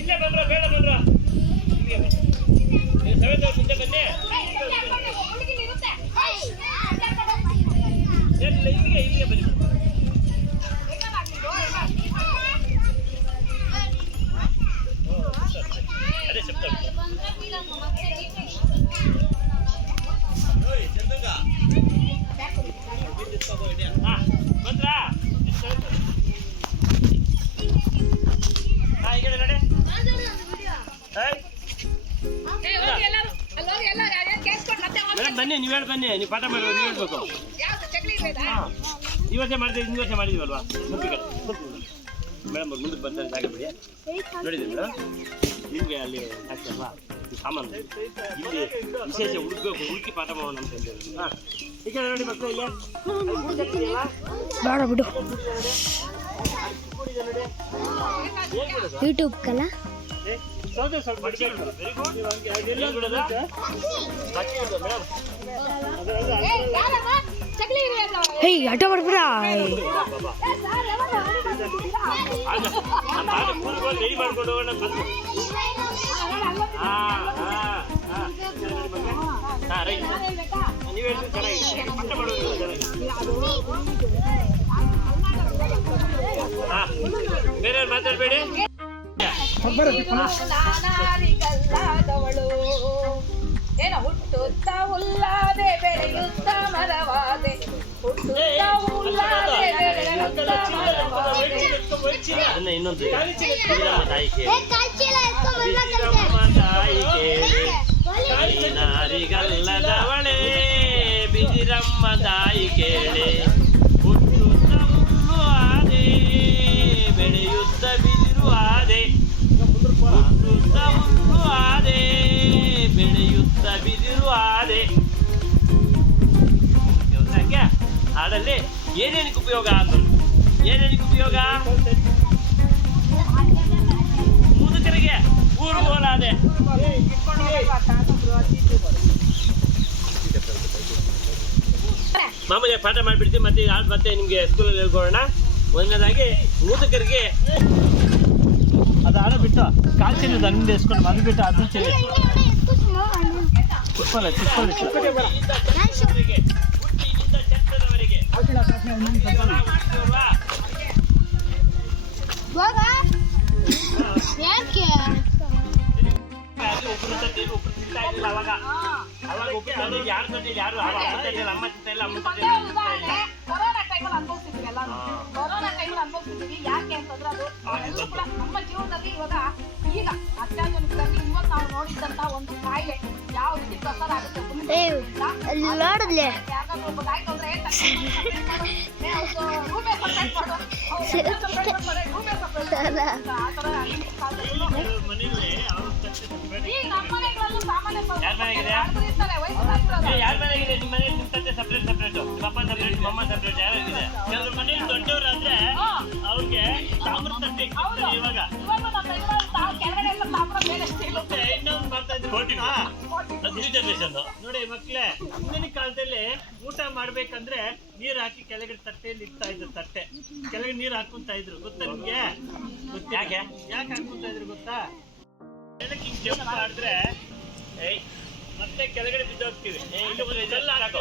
ಇಲ್ಲೇ ಬಂದ್ರ ಬೇಡ ಬಂದ್ರ ನೀವು 7th ಮುಂದೆ ಬನ್ನಿ. ಏನಿಲ್ಲ, ಇಲ್ಲಿಗೆ ಬನ್ನಿ. ಅದೇ ಚೆಪ್ತ ಬಂದ್ರಾ? ಈಗ ನೋಡಿ ಮೇಡಮ್ ಬನ್ನಿ, ನೀವು ಹೇಳಿ ಬನ್ನಿ. ನೀವು ಪಾಠ ಮಾಡಿ ನೀವು ಹೇಳ್ಬೇಕು. ಈ ವರ್ಷ ಮಾಡಿದ್ವಿ, ಈ ವರ್ಷ ಮಾಡಿದೀವಲ್ವಾ? ಮೇಡಮ್ ಅವ್ರು ಮುಂದಕ್ಕೆ ಬರ್ತಾರೆ, ಜಾಗ ಬಿಡಿ. ನೋಡಿದ್ರಿ ಮೇಡಮ್, ನಿಮಗೆ ಅಲ್ಲಿ ಹಾಕ್ತಲ್ವಾ? ಇದು ಸಾಮಾನು ಇಲ್ಲಿ ವಿಶೇಷ ಹುಡುಕಿ ಪಾಠ ಮಾಡೋಣ ಅಂತಂದ್ರೆ ಈಗ ನೋಡಿ ಮಕ್ಕಳು ಇಲ್ಲ ಬೇಡ ಬಿಡು ಯೂಟ್ಯೂಬ್ ಕಲ ಹೇ ಆಟ ಮಾಡ್ಬಿಡ ರೆಡಿ ಮಾಡ್ಕೊಂಡು ಹೋಗೋಣ ಬಂದು ನೀವು ಹೇಳಿದ್ರೆ ಚೆನ್ನಾಗಿದೆ ಪಾಠ ಮಾಡೋದು ಬೇರೆ ಮಾತಾಡಬೇಡಿ ನಾನಾರಿಗಲ್ಲಾದವಳು ಏನ ಹುಟ್ಟುತ್ತ ಉಲ್ಲಾದೆ ಬೆಳೆಯುತ್ತ ಮರವಾದೆ ಹುಟ್ಟುತ್ತ ಉಲ್ಲಾದೆ ಬೆಳೆಯುತ್ತ ಮರವಾದೆ ಅದನ್ನ ಇನ್ನೊಂದು ಬಿದಿರಮ್ಮ ತಾಯಿ ಕೇಳಿ ನಾರಿಗಲ್ಲದವಳೆ ಬಿದಿರಮ್ಮ ತಾಯಿ ಕೇಳಿ ಹುಟ್ಟುತ್ತ ಹುಲ್ಲು ಆದೆ ಬೆಳೆಯುತ್ತ ಬಿದಿರು ಆದೆ ಹುಟ್ಟುತ್ತ ಹುಲ್ಲು ಆದೆ ಬೆಳೆಯುತ್ತ ಬಿದಿರು ಆದೆ ಹಾಡಲ್ಲಿ ಏನೇನಕ್ಕೆ ಉಪಯೋಗ ಅಂದ್ರು ಏನೇನಕ್ಕೆ ಉಪಯೋಗ ಮುದುಕರಿಗೆ ಊರು ಹೋಲಾದೆ ಮಾಮೂಲಿ ಪಾಠ ಮಾಡಿಬಿಡ್ತೀವಿ ಮತ್ತೆ ಮತ್ತೆ ನಿಮಗೆ ಸ್ಕೂಲಲ್ಲಿ ಹೇಳ್ಕೊಡೋಣ ಒಂದನೇದಾಗಿ ಮುದುಕರಿಗೆ ಅದು ಆಡ ಬಿಟ್ಟು ಕಾಲು ಚೆಲ್ಲೋದು ಅಲ್ಲಿಂದ ಎಸ್ಕೊಂಡು ಅದು ಬಿಟ್ಟು ಅದನ್ನ ಚೆಲ್ಲಿ ಒಬ್ರು ತಿಂತಾ ಇರಲಿಲ್ಲ ಅವಾಗ ಒಬ್ರು ಯಾರು ತಂದಿಲ್ಲ ಯಾರು ಅಮ್ಮ ತಿಂತಾ ಇಲ್ಲ ಅಮ್ಮ ಕೊರೋನಾ ಟೈಮಲ್ಲಿ ಅನುಭವಿಸಿದ್ವಿ ಎಲ್ಲ ಕೊರೋನಾ ಟೈಮಲ್ಲಿ ಅನುಭವಿಸಿದ್ವಿ ಯಾಕೆ ಅಂತಂದ್ರೆ ಅದು ನಮ್ಮ ಜೀವನದಲ್ಲಿ ಇವಾಗ ಈಗ ಅತ್ಯಾಧುನಿಕದಲ್ಲಿ ಇವತ್ತು ನಾವು ನೋಡಿದ್ದಂತ ಒಂದು ಕಾಯಿಲೆ ಯಾವ ರೀತಿ ಪ್ರಸಾರ ಆಗುತ್ತೆ ಯಾರಾದ್ರೂ ಒಬ್ಬದಾಯ್ತು ಅಂದ್ರೆ ಈಗ ನಮ್ಮ ಮನೆಗಳಲ್ಲೂ ಸಾಮಾನ್ಯ ಯಾರ ಮನೆಗಿದೆ ನಿಮ್ಮ ಮನೇಲಿ ನಿಮ್ಮ ತಂದೆ ಸಪ್ರೇಟ್ ನಿಮ್ಮ ಅಪ್ಪ ಸಪ್ರೇಟ್ ನಿಮ್ಮ ಅಮ್ಮ ಸಪ್ರೇಟ್ ಯಾರಾಗಿದೆ ಕೆಲವ್ರ ಮನೇಲಿ ದೊಡ್ಡವರು ಅಂದ್ರೆ ಅವ್ರಿಗೆ ತಾಮ್ರ ತಟ್ಟೆ ಇವಾಗ ಇನ್ನೊಂದು ಮಾಡ್ತಾ ಇದ್ರು ಜನರೇಷನ್ ನೋಡಿ ಮಕ್ಳೇ ಹಿಂದಿನ ಕಾಲದಲ್ಲಿ ಊಟ ಮಾಡ್ಬೇಕಂದ್ರೆ ನೀರ್ ಹಾಕಿ ಕೆಳಗಡೆ ತಟ್ಟೆಯಲ್ಲಿ ಇಡ್ತಾ ಇದ್ರು ತಟ್ಟೆ ಕೆಳಗಡೆ ನೀರ್ ಹಾಕೊಂತ ಇದ್ರು ಗೊತ್ತಾ ನಿಮ್ಗೆ ಯಾಕೆ ಹಾಕೊಂತ ಇದ್ರು ಗೊತ್ತಾ ಕೆಳಗೆ ಹಿಂಗ್ ಜಂಪ್ ಮಾಡಿದ್ರೆ ಮತ್ತೆ ಕೆಳಗಡೆ ಬಿದ್ದೋಗ್ತೀವಿ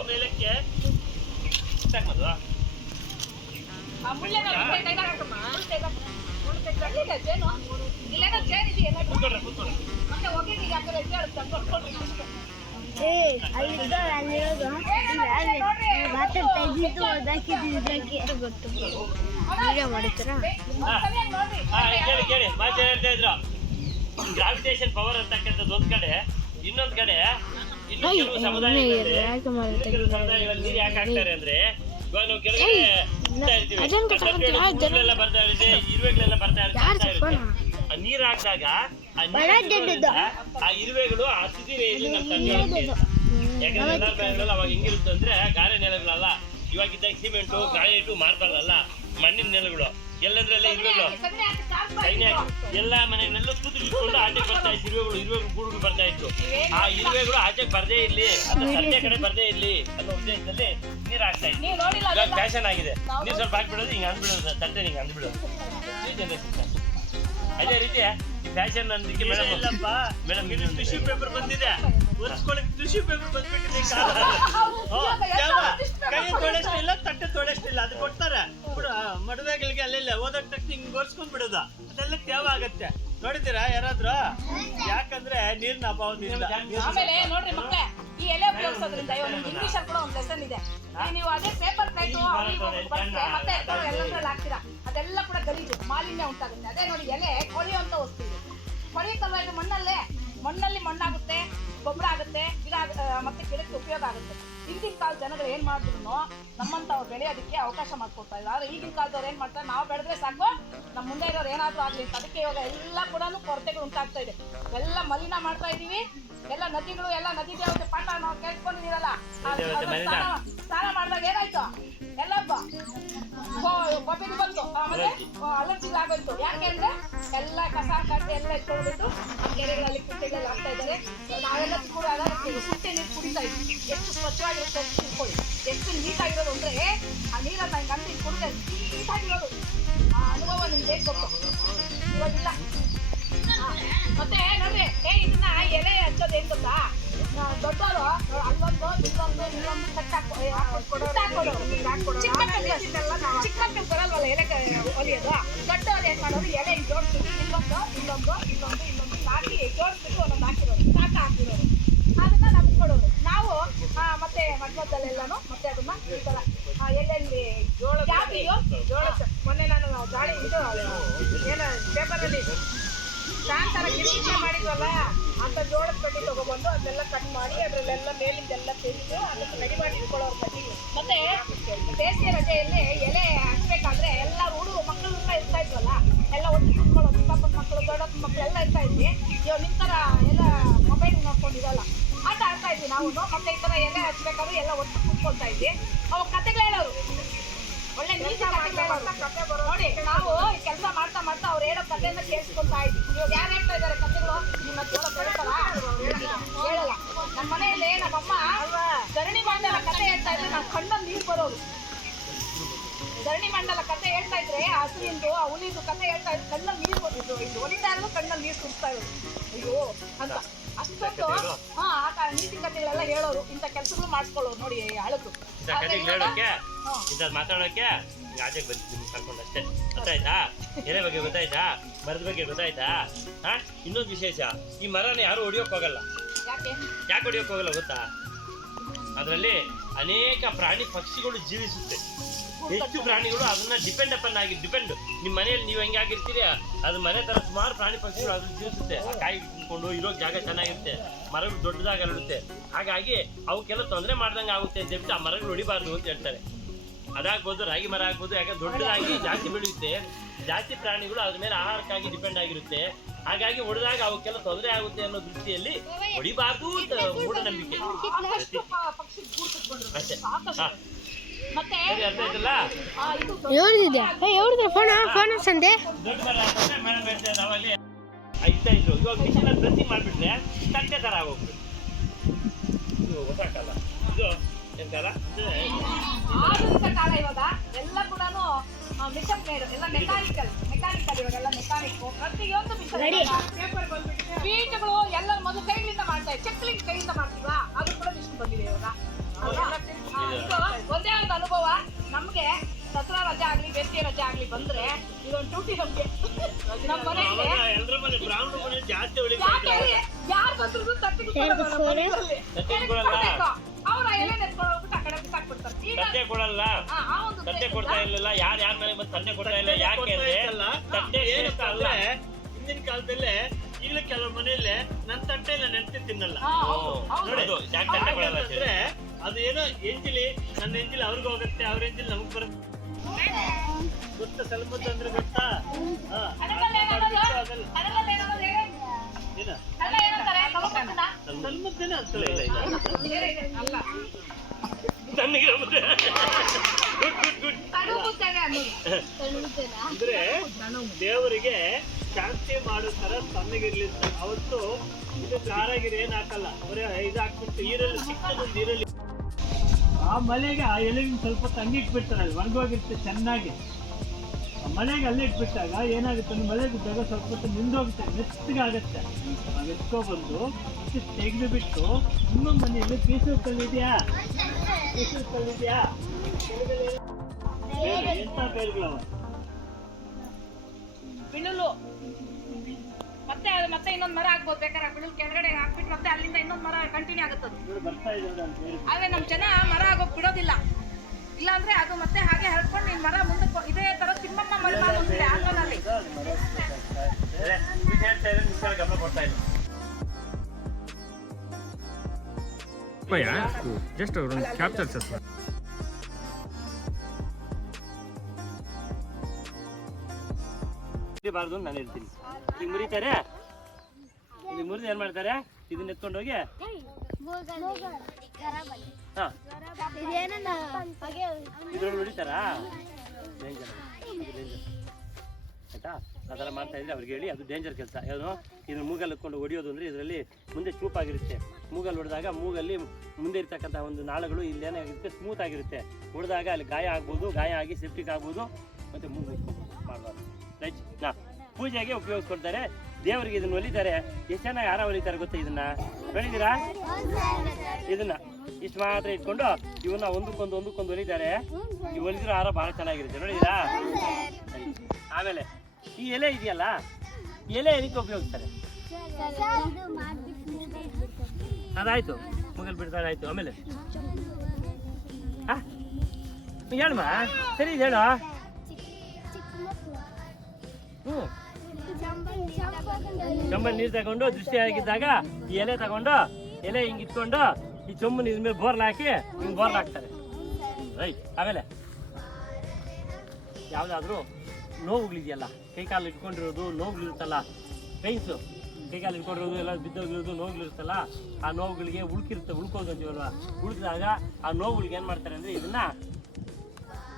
ಮೇಲಕ್ಕೆ ಹಾಕೋದು ಕೇಳಿ ಮಾತು ಹೇಳ್ತಾ ಇದ್ರು ಗ್ರಾವಿಟೇಷನ್ ಪವರ್ ಅಂತಕ್ಕಂಥದ್ದು ಒಂದ್ ಕಡೆ ಇನ್ನೊಂದ್ ಕಡೆ ಇನ್ನು ಕೆಲವು ಸಮುದಾಯಗಳಲ್ಲಿ ನೀರು ಯಾಕೆ ಹಾಕ್ತಾರೆ ಅಂದ್ರೆ ಇವಾಗ ನಾವು ಕೆಳಗಡೆ ಇರ್ತೀವಿ ಬರ್ತಾ ಇರುತ್ತೆ ಇರುವೆಗಳೆಲ್ಲ ಬರ್ತಾ ಇರುತ್ತೆ ನೀರ್ ಹಾಕಿದಾಗ ಆ ಇರುವೆಗಳು ಆ ಸ್ಥಿತಿಯಲ್ಲಿ ನಮ್ಮ ತಂದೆ ಯಾಕಂದ್ರೆ ಎಲ್ಲ ಬೆಳೆಗಳು ಅವಾಗ ಹೆಂಗಿರುತ್ತೆ ಅಂದ್ರೆ ಗಾರೆ ನೆಲಗಳಲ್ಲ ಇವಾಗಿದ್ದಾಗ ಸಿಮೆಂಟು ಗ್ರಾನೈಟು ಮಾರ್ಬಲ್ ಮಣ್ಣಿನ ನೆಲಗಳು ಎಲ್ಲಂದ್ರೆ ಎಲ್ಲ ಇರುವೆಗಳು ಎಲ್ಲ ಮನೆಯಲ್ಲೂ ಕೂತ್ಕೊಂಡು ಆಚೆಗೆ ಬರ್ತಾ ಇತ್ತು ಇರುವೆಗಳು ಗೂಡುಗಳು ಬರ್ತಾ ಇತ್ತು ಆ ಇರುವೆಗಳು ಆಚೆಗೆ ಬರ್ದೇ ಇರ್ಲಿ ಅಥವಾ ಸಂಜೆ ಕಡೆ ಬರ್ದೇ ಇರ್ಲಿ ಅನ್ನೋ ಉದ್ದೇಶದಲ್ಲಿ ನೀರು ಹಾಕ್ತಾ ಇತ್ತು ಇವಾಗ ಫ್ಯಾಷನ್ ಆಗಿದೆ ನೀರು ಸ್ವಲ್ಪ ಹಾಕ್ಬಿಡೋದು ಹಿಂಗೆ ಅಂದ್ಬಿಡೋದು ತಟ್ಟೆ ಹಿಂಗೆ ಅಂದ್ಬಿಡೋದು ಅದೇ ರೀತಿ ಫ್ಯಾಷನ್ ಅಂದಕ್ಕೆ ಮೇಡಮ್ ಟಿಶ್ಯೂ ಪೇಪರ್ ಬಂದಿದೆ ಒರೆಸ್ಕೊಳ್ಳೋಕೆ ಟಿಶ್ಯೂ ಪೇಪರ್ ಬಂದ್ಬಿಟ್ಟಿದೆ ಕೈ ತೊಳೆಷ್ಟಿಲ್ಲ ತಟ್ಟೆ ತೊಳೆಷ್ಟಿಲ್ಲ ಅದು ಕೊಡ್ತಾರೆ ಮದುವೆಗಳಿಗೆ ಅಲ್ಲೆಲ್ಲ ಓದೋಕ್ ತಕ್ಷಣ ಹಿಂಗ್ ಒರೆಸ್ಕೊಂಡ್ ಬಿಡೋದು ಅದೆಲ್ಲ ತೇವ ಆಗತ್ತೆ ನೋಡಿದ್ದೀರಾ ಯಾರಾದ್ರೂ ಯಾಕಂದ್ರೆ ನೀರಿನ ಅಭಾವದಿಂದ ಆಮೇಲೆ ನೋಡ್ರಿ ಮಕ್ಕಳೇ ಈ ಎಲೆ ಉಪಯೋಗಿಸೋದ್ರಿಂದ ಇಂಗ್ಲಿಷ್ ಅಲ್ಲಿ ಕೂಡ ಒಂದು ಲೆಸನ್ ಇದೆ ನೀವು ಅದೇ ಪೇಪರ್ ಪ್ಲೇಟು ಮತ್ತೆ ಎಲ್ಲದ್ರಲ್ಲಿ ಹಾಕ್ತೀರಾ ಅದೆಲ್ಲ ಕೂಡ ಗಲೀಜು ಮಾಲಿನ್ಯ ಉಂಟಾಗುತ್ತೆ ಅದೇ ನೋಡಿ ಎಲೆ ಕೊಳೆಯುವಂತ ವಸ್ತು ಇದೆ ಕೊಳೆಯುತ್ತಲ್ವ ಇದು ಮಣ್ಣಲ್ಲಿ ಮಣ್ಣಾಗುತ್ತೆ ಗೊಬ್ಬರ ಆಗುತ್ತೆ ಗಿಡ ಮತ್ತೆ ಗಿಡಕ್ಕೆ ಉಪಯೋಗ ಆಗುತ್ತೆ ಹಿಂದಿನ ಕಾಲದ ಜನಗಳು ಏನ್ ಮಾಡಿದ್ರು ನಮ್ಮಂತವ್ರು ಬೆಳೆಯೋದಕ್ಕೆ ಅವಕಾಶ ಮಾಡ್ಕೊಡ್ತಾ ಇದ್ದಾರೆ. ಆದ್ರೆ ಈಗಿನ ಕಾಲದವ್ರು ಏನ್ ಮಾಡ್ತಾರೆ, ನಾವು ಬೆಳೆದ್ರೆ ಸಾಕು ನಮ್ಮ ಮುಂದೆ ಇರೋರು ಏನಾದ್ರೂ ಆಗ್ಲಿ ಅಂತ. ಅದಕ್ಕೆ ಇವಾಗ ಎಲ್ಲ ಕೂಡ ಕೊರತೆಗಳು ಉಂಟಾಗ್ತಾ ಇದೆ. ಎಲ್ಲ ಮಲಿನ ಮಾಡ್ತಾ ಇದೀವಿ. ಎಲ್ಲ ನದಿಗಳು ಎಲ್ಲ ನದಿ ದೇವತೆ ಪಾಠ ನಾವು ಕೇಳ್ಕೊಂಡಿದೀವಲ್ಲ, ಸ್ನಾನ ಮಾಡಿದಾಗ ಏನಾಯ್ತು, ಎಲ್ಲ ಕೊಬ್ಬಿದು ಬಂತು, ಆಮೇಲೆ ಅಲರ್ಜಿಗಳು ಆಗೋಯ್ತು. ಯಾಕೆ ಅಂದ್ರೆ ಎಲ್ಲ ಕಸ ಕಟ್ಟೆ ಎಲ್ಲ ಎತ್ಕೊಳ್ಬಿಟ್ಟು ಕೆರೆಗಳಲ್ಲಿ ಕುಟ್ಟೆಗಳಲ್ಲಿ ಹಾಕ್ತಾ ಇದ್ದಾರೆ. ನಾವೆಲ್ಲ ಕುಟ್ಟೆ ನೀರು ಕುಡಿತಾ ಇದ್ವಿ. ಎಷ್ಟು ಸ್ವಚ್ಛವಾಗಿರುತ್ತೆ ಅಂತ ತಿಳ್ಕೊಳ್ಳಿ. ಎಷ್ಟು ನೀಟಾಗಿರೋದು ಅಂದ್ರೆ ಆ ನೀರನ್ನ ಹಿಂಗೆ ಅಂತ ಕುಡಿದ್ರೆ ನೀಟಾಗಿರೋದು ಆ ಅನುಭವ ನಿಮ್ಗೆ ಹೇಗೆ ಗೊತ್ತು, ಇವಾಗಿಲ್ಲ. ಮತ್ತೆ ನೋಡ್ರಿ, ಇದನ್ನ ಎಲೆ ಹಚ್ಚೋದು ಏನ್ ಗೊತ್ತಾ, ದೊಡ್ಡವರು ಅಲ್ಲೊಂದು ಇನ್ನೊಂದು ಚಿಕ್ಕ ಮಕ್ಕಳು ಬರಲ್ವಲ್ಲ ಎಲೆ ಹೊಲಿಯೋದು. ದೊಡ್ಡವರು ಏನ್ ಮಾಡೋರು, ಎಲೆ ಜೋಡಿಸ್ಬಿಟ್ಟು ಇನ್ನೊಂದು ಹಾಕಿ ಜೋಡಿಸ್ಬಿಟ್ಟು ಒಂದೊಂದು ಹಾಕಿರೋರು, ಸಾಕ ಹಾಕಿರೋರು, ಅದನ್ನ ನಮ್ಗೆ ಕೊಡೋರು. ನಾವು ಮತ್ತೆ ಮಧ್ಯವದಲ್ಲೆಲ್ಲಾನು ಮತ್ತೆ ಅದನ್ನ ಈ ತರ ಎಲ್ಲೆಲ್ಲಿ ಜೋಳ ಮೊನ್ನೆ ನಾನು ಗಾಳಿ ಇದು ಏನು ಪೇಪರಲ್ಲಿ ತರ ಗಿಡ ಮಾಡಿದ್ವಲ್ಲ ಅಂತ ಜೋಳದ ಕಡ್ಡಿ ತಗೊಬಂದು ಅದನ್ನೆಲ್ಲ ಕಟ್ ಮಾಡಿ ಅದ್ರಲ್ಲೆಲ್ಲ ಮೇಲಿಂದೆಲ್ಲ ತೆಗೆದು ಅದಕ್ಕೆ ರೆಡಿ ಮಾಡಿ ಇಟ್ಕೊಳ್ಳೋರು ಕಡ್ಡಿ. ಮತ್ತೆ ಬೇಸಿಗೆ ರಜೆಯಲ್ಲಿ ಎಲೆ ಹಚ್ಬೇಕಾದ್ರೆ ಎಲ್ಲ ಹುಡುಗರು ಮಕ್ಕಳೆಲ್ಲ ಇರ್ತಾ ಇದ್ವಲ್ಲ, ಎಲ್ಲ ಒಟ್ಟು ಕುತ್ಕೊಳ್ಳೋದು. ಚಿಕ್ಕಪ್ಪನ ಮಕ್ಕಳು ದೊಡ್ಡಪ್ಪನ ಮಕ್ಕಳು ಎಲ್ಲ ಇರ್ತಾ ಇದ್ವಿ. ಇವಾಗ ನಿಮ್ಮ ಥರ ಎಲ್ಲ ಮೊಬೈಲ್ ನೋಡ್ಕೊಂಡಿರಲ್ಲ, ಆಟ ಆಡ್ತಾ ಇದ್ವಿ ನಾವು. ಮತ್ತೆ ಈ ಥರ ಎಲೆ ಹಚ್ಬೇಕಾದ್ರೆ ಎಲ್ಲ ಒಟ್ಟು ಕುತ್ಕೊಳ್ತಾ ಇದ್ವಿ. ಅವಾಗ ಕತೆಗಳು ಹೇಳೋರು, ಒಳ್ಳೆ ನೀತಿ ನೋಡಿ. ನಾವು ಕೆಲಸ ಮಾಡ್ತಾ ಮಾಡ್ತಾ ಅವ್ರು ಹೇಳೋ ಕಥೆಯನ್ನ ಕೇಳಿಸ್ಕೊಳ್ತಾ ಇದ್ವಿ. ಇವಾಗ ಯಾರು ಹೇಳ್ತಾ ಇದಾರೆ ಕಥೆಗಳು, ನಿಮ್ಮ ಜೋಳ ಬೆಳಿತಾರ ಹೇಳಲ್ಲ. ನಮ್ಮ ಮನೆಯಲ್ಲಿ ನಮ್ಮಮ್ಮ ಧರಣಿ ಮಂಡಲ ಕಥೆ ಹೇಳ್ತಾ ಇದ್ರೆ ನಾವು ಕಣ್ಣಲ್ಲಿ ನೀರು ಬರೋದು. ಧರಣಿ ಮಂಡಲ ಕಥೆ ಹೇಳ್ತಾ ಇದ್ರೆ ಹಸುವಿಂದು ಆ ಹುಲಿದು ಕಥೆ ಹೇಳ್ತಾ ಇದ್ರೆ ಕಣ್ಣಲ್ಲಿ ನೀರು ಬರ್ತಿದ್ರು. ಇದು ಹೊಲಿತಾ ಇರೋದು ಕಣ್ಣಲ್ಲಿ ನೀರು ಸುರಿಸ್ತಾ ಇರೋದು, ಅಯ್ಯೋ ಅಂತ. ಅಷ್ಟೊಂದು ನೀತಿ ಕಥೆಗಳೆಲ್ಲ ಹೇಳೋರು. ಇಂಥ ಕೆಲಸಗಳು ಮಾಡಿಸ್ಕೊಳ್ಳೋರು ನೋಡಿ ಅಳಕು ಮಾತಾಡೋಕೆ ಆಚೆಗೆ ಬಂದು ನಿಮ್ಗೆ ಕರ್ಕೊಂಡು ಅಷ್ಟೇ. ಗೊತ್ತಾಯ್ತಾ? ಎಲೆ ಬಗ್ಗೆ ಗೊತ್ತಾಯ್ತಾ? ಮರದ ಬಗ್ಗೆ ಗೊತ್ತಾಯ್ತಾ? ಇನ್ನೊಂದು ವಿಶೇಷ, ಈ ಮರನ ಯಾರು ಹೊಡಿಯೋಕ್ ಹೋಗಲ್ಲ. ಯಾಕೆ ಹೊಡಿಯೋಕ್ ಹೋಗಲ್ಲ ಗೊತ್ತಾ? ಅದರಲ್ಲಿ ಅನೇಕ ಪ್ರಾಣಿ ಪಕ್ಷಿಗಳು ಜೀವಿಸುತ್ತೆ. ಹೆಚ್ಚು ಪ್ರಾಣಿಗಳು ಅದನ್ನ ಡಿಪೆಂಡ್ ನಿಮ್ಮ ಮನೆಯಲ್ಲಿ ನೀವು ಹೆಂಗೆ ಆಗಿರ್ತೀರಿ ಅದು ಮನೆ ತರ ಸುಮಾರು ಪ್ರಾಣಿ ಪಕ್ಷಿಗಳು ಅದ್ರ ಜೀವಿಸುತ್ತೆ. ಆ ಕಾಯಿ ಕೊಂಡು ಇರೋ ಜಾಗ ಚೆನ್ನಾಗಿರುತ್ತೆ, ಮರಗಳು ದೊಡ್ಡದಾಗಿ ಹರಡುತ್ತೆ. ಹಾಗಾಗಿ ಅವಕ್ಕೆಲ್ಲ ತೊಂದರೆ ಮಾಡ್ದಂಗೆ ಆಗುತ್ತೆ ಅಂತ ಹೇಳ್ಬಿಟ್ಟು ಆ ಮರಗಳು ಹೊಡಿಬಾರ್ದು ಅಂತ ಹೇಳ್ತಾರೆ. ಅದಾಗ್ಬೋದು, ರಾಗಿ ಮರ ಆಗ್ಬೋದು, ಯಾಕಂದ್ರೆ ದೊಡ್ಡದಾಗಿ ಜಾಸ್ತಿ ಬೆಳೆಯುತ್ತೆ. ಜಾಸ್ತಿ ಪ್ರಾಣಿಗಳು ಅದ್ರ ಮೇಲೆ ಆಹಾರಕ್ಕಾಗಿ ಡಿಪೆಂಡ್ ಆಗಿರುತ್ತೆ. ಹಾಗಾಗಿ ಹೊಡೆದಾಗ ಅವಕ್ಕೆಲ್ಲ ತೊಂದರೆ ಆಗುತ್ತೆ ಅನ್ನೋ ದೃಷ್ಟಿಯಲ್ಲಿ ಹೊಡಿಬಾರ್ದು ಅಂತ ಮೂಢನಂಬಿಕೆ ಅಷ್ಟೇ. ಮತ್ತೆ ಅರ್ಥ ಆಯ್ತಲ್ಲ? ಸಂದೆ ದೊಡ್ಡ ಮರ ಅಂತಂದ್ರೆ ಮೇಡಮ್ ಹೇಳ್ತಾ ಇದ್ದ ಅವಾಗಲೇ ಇರ್ತಾ ಇದ್ರು. ಇವಾಗ ಮಿಷಿನಲ್ಲಿ ಬ್ರಷಿಂಗ್ ಮಾಡ್ಬಿಟ್ರೆ ತಟ್ಟೆ ತರ ಆಗೋಗ್ತದೆ. ಇದು ಹೊಸ ಕಾಲ, ಇದು ಏನ್ ಕಾಲ? ಆಧುನಿಕ ಕಾಲ. ಇವಾಗ ಎಲ್ಲ ಕೂಡ ಮಿಷನ್ ಮೇಡ್, ಎಲ್ಲ ಮೆಕ್ಯಾನಿಕಲ್ ಇವಾಗೆಲ್ಲ ಮೆಕ್ಯಾನಿಕ್. ಪ್ರತಿಯೊಂದು ಮಿಷನ್. ಬೀಜಗಳು ಎಲ್ಲ ಮೊದಲು ಕೈಗಳಿಂದ ಮಾಡ್ತಾ ಇದ್ದೆ, ಚಕ್ಲಿಂಗ್ ಕೈಯಿಂದ ಮಾಡ್ತೀವಾ, ಅದು ಕೂಡ ಮಿಷನ್ ಬಂದಿದೆ ಇವಾಗ. ಒಂದೇ ಒಂದು ಅನುಭವ ನಮ್ಗೆ, ದಸರಾ ರಜೆ ಆಗ್ಲಿ ಬೇಸಿಗೆ ರಜೆ ಆಗ್ಲಿ ಬಂದ್ರೆ ಇದೊಂದು ಡ್ಯೂಟಿ ನಮ್ಗೆ. ನಮ್ಮ ಮನೆಯಲ್ಲಿ ಯಾರು ಬಂದ್ರು ಅವ್ರ ಎಲೆ ನೆತ್ಕೊಳ್ಳೋಗ್ಬಿಟ್ಟು ಆ ಕಡೆ ಬಿಸಾಕ್ಬಿಡ್ತಾರೆ. ತಟ್ಟೆ ಕೊಡಲ್ಲ, ತಟ್ಟೆ ಕೊಡ್ತಾ ಇರ್ಲಿಲ್ಲ. ಯಾರ ಮನೆಗೆ ಬಂದು ತಟ್ಟೆ ಕೊಡ್ತಾ ಇಲ್ಲ. ಯಾಕೆ ಅಂದ್ರೆ ತಟ್ಟೆ ಏನಪ್ಪ ಅಲ್ಲ, ಹಿಂದಿನ ಕಾಲದಲ್ಲೇ ಈಗಲೂ ಕೆಲವು ಮನೆಯಲ್ಲೇ ನನ್ನ ತಟ್ಟೆ ಇಲ್ಲ ನೆನ್ಸಿ ತಿನ್ನಲ್ಲ. ನೋಡೋದು ಯಾಕೆ ತಟ್ಟೆ ಕೊಡಲ್ಲ ಅಂದ್ರೆ ಅದು ಏನೋ ಎಂಜಿಲಿ, ನನ್ನ ಎಂಜಿಲ್ ಅವ್ರಿಗೆ ಹೋಗುತ್ತೆ, ಅವ್ರ ಎಂಜಿಲ್ ನಮಗ್ ಬರುತ್ತೆ. ಗೊತ್ತಾ ಸಲ್ಮದ್ದು ಅಂದ್ರೆ ಗೊತ್ತಾ? ಸಲ್ಮದ್ದೇನ ಅಂತಲ್ಲ. ಅಂದ್ರೆ ದೇವರಿಗೆ ಶಾಂತಿ ಮಾಡೋ ತರ ತಣ್ಣಗಿರ್ಲಿ ಅಂತ. ಅವತ್ತು ಇದು ಕಾರಾಗಿರಿ ಏನ್ ಹಾಕಲ್ಲ, ಬರೀ ಇದು ಹಾಕ್ಬಿಟ್ಟು ಈರಲ್ಲಿ ಸಿಕ್ಕದೊಂದು ಈರಲ್ಲಿ ಆ ಮಳೆಗೆ ಆ ಎಲೆಗೆ ಸ್ವಲ್ಪ ತಂಗಿಟ್ಬಿಡ್ತಾರಲ್ಲ, ಒಣಗೋಗಿರುತ್ತೆ ಚೆನ್ನಾಗಿ. ಮಳೆಗೆ ಅಲ್ಲೇ ಇಟ್ಬಿಟ್ಟಾಗ ಏನಾಗುತ್ತೆ ಅಂದ್ರೆ ಮಳೆ ಬಿದ್ದಾಗ ಸ್ವಲ್ಪ ಹೊತ್ತು ನಿಂದೋಗುತ್ತೆ, ಮೆತ್ತಗಾಗತ್ತೆ. ನಾವು ಎತ್ಕೊಬಂದು ತೆಗೆದು ಬಿಟ್ಟು ಇನ್ನೊಂದು ಮನೆಯಲ್ಲಿ ಕೇಸರಿ ಕಲ್ಲಿದೆಯಾ, ಕೇಸರಿ ಕಲ್ಲಿದೆಯಾ, ಎಂತ ಬೇರುಗಳವ ಬಿಳುಲು. ಮತ್ತೆ ಇನ್ನೊಂದು ಮರ ಹಾಕ್ಬೋದು ಬೇಕಾದ್ರೆ. ಬಿಳುಲು ಕೆಳಗಡೆ ಹಾಕ್ಬಿಟ್ಟು ಮತ್ತೆ ಅಲ್ಲಿಂದ ಇನ್ನೊಂದು ಮರ ಕಂಟಿನ್ಯೂ ಆಗುತ್ತೆ. ಬರ್ತಾ ಇದೆ. ಆದ್ರೆ ನಮ್ ಜನ ಮರ ಆಗೋಕ್ ಬಿಡೋದಿಲ್ಲ. ಇಲ್ಲಾಂದ್ರೆ ಅದು ಮತ್ತೆ ಹಾಗೆ ಹರ್ಕೊಂಡು ನಿನ್ ಮರ ಮುಂದಕ್ಕೆ ಇದೇ ತರ ತಿಮ್ಮಮ್ಮ ಮರ ಬಂದಿದೆ ಆಂಧ್ರನಲ್ಲಿ. ಗಮನ ಕೊಡ್ತಾ ಇಲ್ಲ. ತಪ್ಪಯ್ಯ ಜಸ್ಟ್ ಅವ್ರೊಂದು ಕ್ಯಾಪ್ಚರ್ ಸರ್. ಬಾರ್ದು ನಾನು ಹೇಳ್ತೀನಿ. ಈಗ ಮುರಿತಾರೆ, ಇಲ್ಲಿ ಮುರಿದು ಏನ್ ಮಾಡ್ತಾರೆ, ಇದನ್ನ ಎತ್ಕೊಂಡೋಗಿ ಇದ್ರಲ್ಲಿ ಹೊಡಿತಾರಾ, ಡೇಂಜರ್ ಆಯ್ತಾ. ಆ ಥರ ಮಾಡ್ತಾ ಇದ್ರೆ ಅವ್ರಿಗೆ ಹೇಳಿ, ಅದು ಡೇಂಜರ್ ಕೆಲಸ. ಏನು ಇದನ್ನ ಮೂಗಲ್ಲಿ ಎತ್ಕೊಂಡು ಹೊಡಿಯೋದು ಅಂದರೆ ಇದರಲ್ಲಿ ಮುಂದೆ ಚೂಪಾಗಿರುತ್ತೆ. ಮೂಗಲ್ಲಿ ಹೊಡೆದಾಗ ಮೂಗಲ್ಲಿ ಮುಂದೆ ಇರ್ತಕ್ಕಂಥ ಒಂದು ನಾಳಗಳು ಇಲ್ಲೇನಾಗಿರುತ್ತೆ, ಸ್ಮೂತ್ ಆಗಿರುತ್ತೆ. ಹೊಡೆದಾಗ ಅಲ್ಲಿ ಗಾಯ ಆಗ್ಬೋದು, ಗಾಯ ಆಗಿ ಸೆಪ್ಟಿಕ್ ಆಗ್ಬೋದು, ಮತ್ತು ಮೂಗು ಮುಚ್ಕೋಬೋದು, ಮಾಡಬಾರ್ದು. ರೈಟ್. ಪೂಜೆಗೆ ಉಪಯೋಗಿಸ್ಕೊಳ್ತಾರೆ, ದೇವರಿಗೆ ಇದನ್ನ ಹೊಲಿತಾರೆ. ಎಷ್ಟು ಚೆನ್ನಾಗಿ ಯಾರ ಹೊಲಿತಾರೆ ಗೊತ್ತಾ, ಇದನ್ನ ನೋಡಿದ್ದೀರಾ? ಇದನ್ನ ಇಷ್ಟು ಮಾತ್ರ ಇಟ್ಕೊಂಡು ಇವನ್ನ ಒಂದಕ್ಕೊಂದು ಹೊಲಿತಾರೆ. ಈ ಹೊಲಿದಿರೋ ಹಾರ ಭಾಳ ಚೆನ್ನಾಗಿರುತ್ತೆ, ನೋಡಿದ್ದೀರಾ? ಆಮೇಲೆ ಈ ಎಲೆ ಇದೆಯಲ್ಲ, ಎಲೆ ಏನಕ್ಕೆ ಉಪಯೋಗಿಸ್ತಾರೆ? ಅದಾಯ್ತು, ಮುಗಲ್ ಬಿಡ್ತಾರೆ, ಆಯ್ತು. ಆಮೇಲೆ ಹೇಳಮ್ಮ, ಸರಿ ಹೇಳು. ಚೊಂಬಲ್ಲಿ ನೀರು ತಗೊಂಡು ದೃಷ್ಟಿ ಆಗಿದ್ದಾಗ ಈ ಎಲೆ ತಗೊಂಡು ಎಲೆ ಹಿಂಗೆ ಇಟ್ಕೊಂಡು ಈ ಚೊಂಬು ಇದ್ರ ಮೇಲೆ ಬೋರ್ಲ್ ಹಾಕಿ ಹಿಂಗೆ ಬೋರ್ಲ್ ಹಾಕ್ತಾರೆ. ರೈಟ್. ಆಮೇಲೆ ಯಾವುದಾದ್ರೂ ನೋವುಗಳಿದೆಯಲ್ಲ, ಕೈಕಾಲು ಇಟ್ಕೊಂಡಿರೋದು ನೋವುಗಳಿರುತ್ತಲ್ಲ, ಪೈನ್ಸು, ಕೈಕಾಲು ಇಟ್ಕೊಂಡಿರೋದು ಎಲ್ಲ ಬಿದ್ದೋಗಿರೋದು ನೋವುಗಳಿರುತ್ತಲ್ಲ, ಆ ನೋವುಗಳಿಗೆ ಉಳ್ಕೋದು ಅಂತೀವಲ್ವ, ಉಳ್ಕಿದಾಗ ಆ ನೋವುಗಳಿಗೆ ಏನು ಮಾಡ್ತಾರೆ ಅಂದರೆ ಇದನ್ನ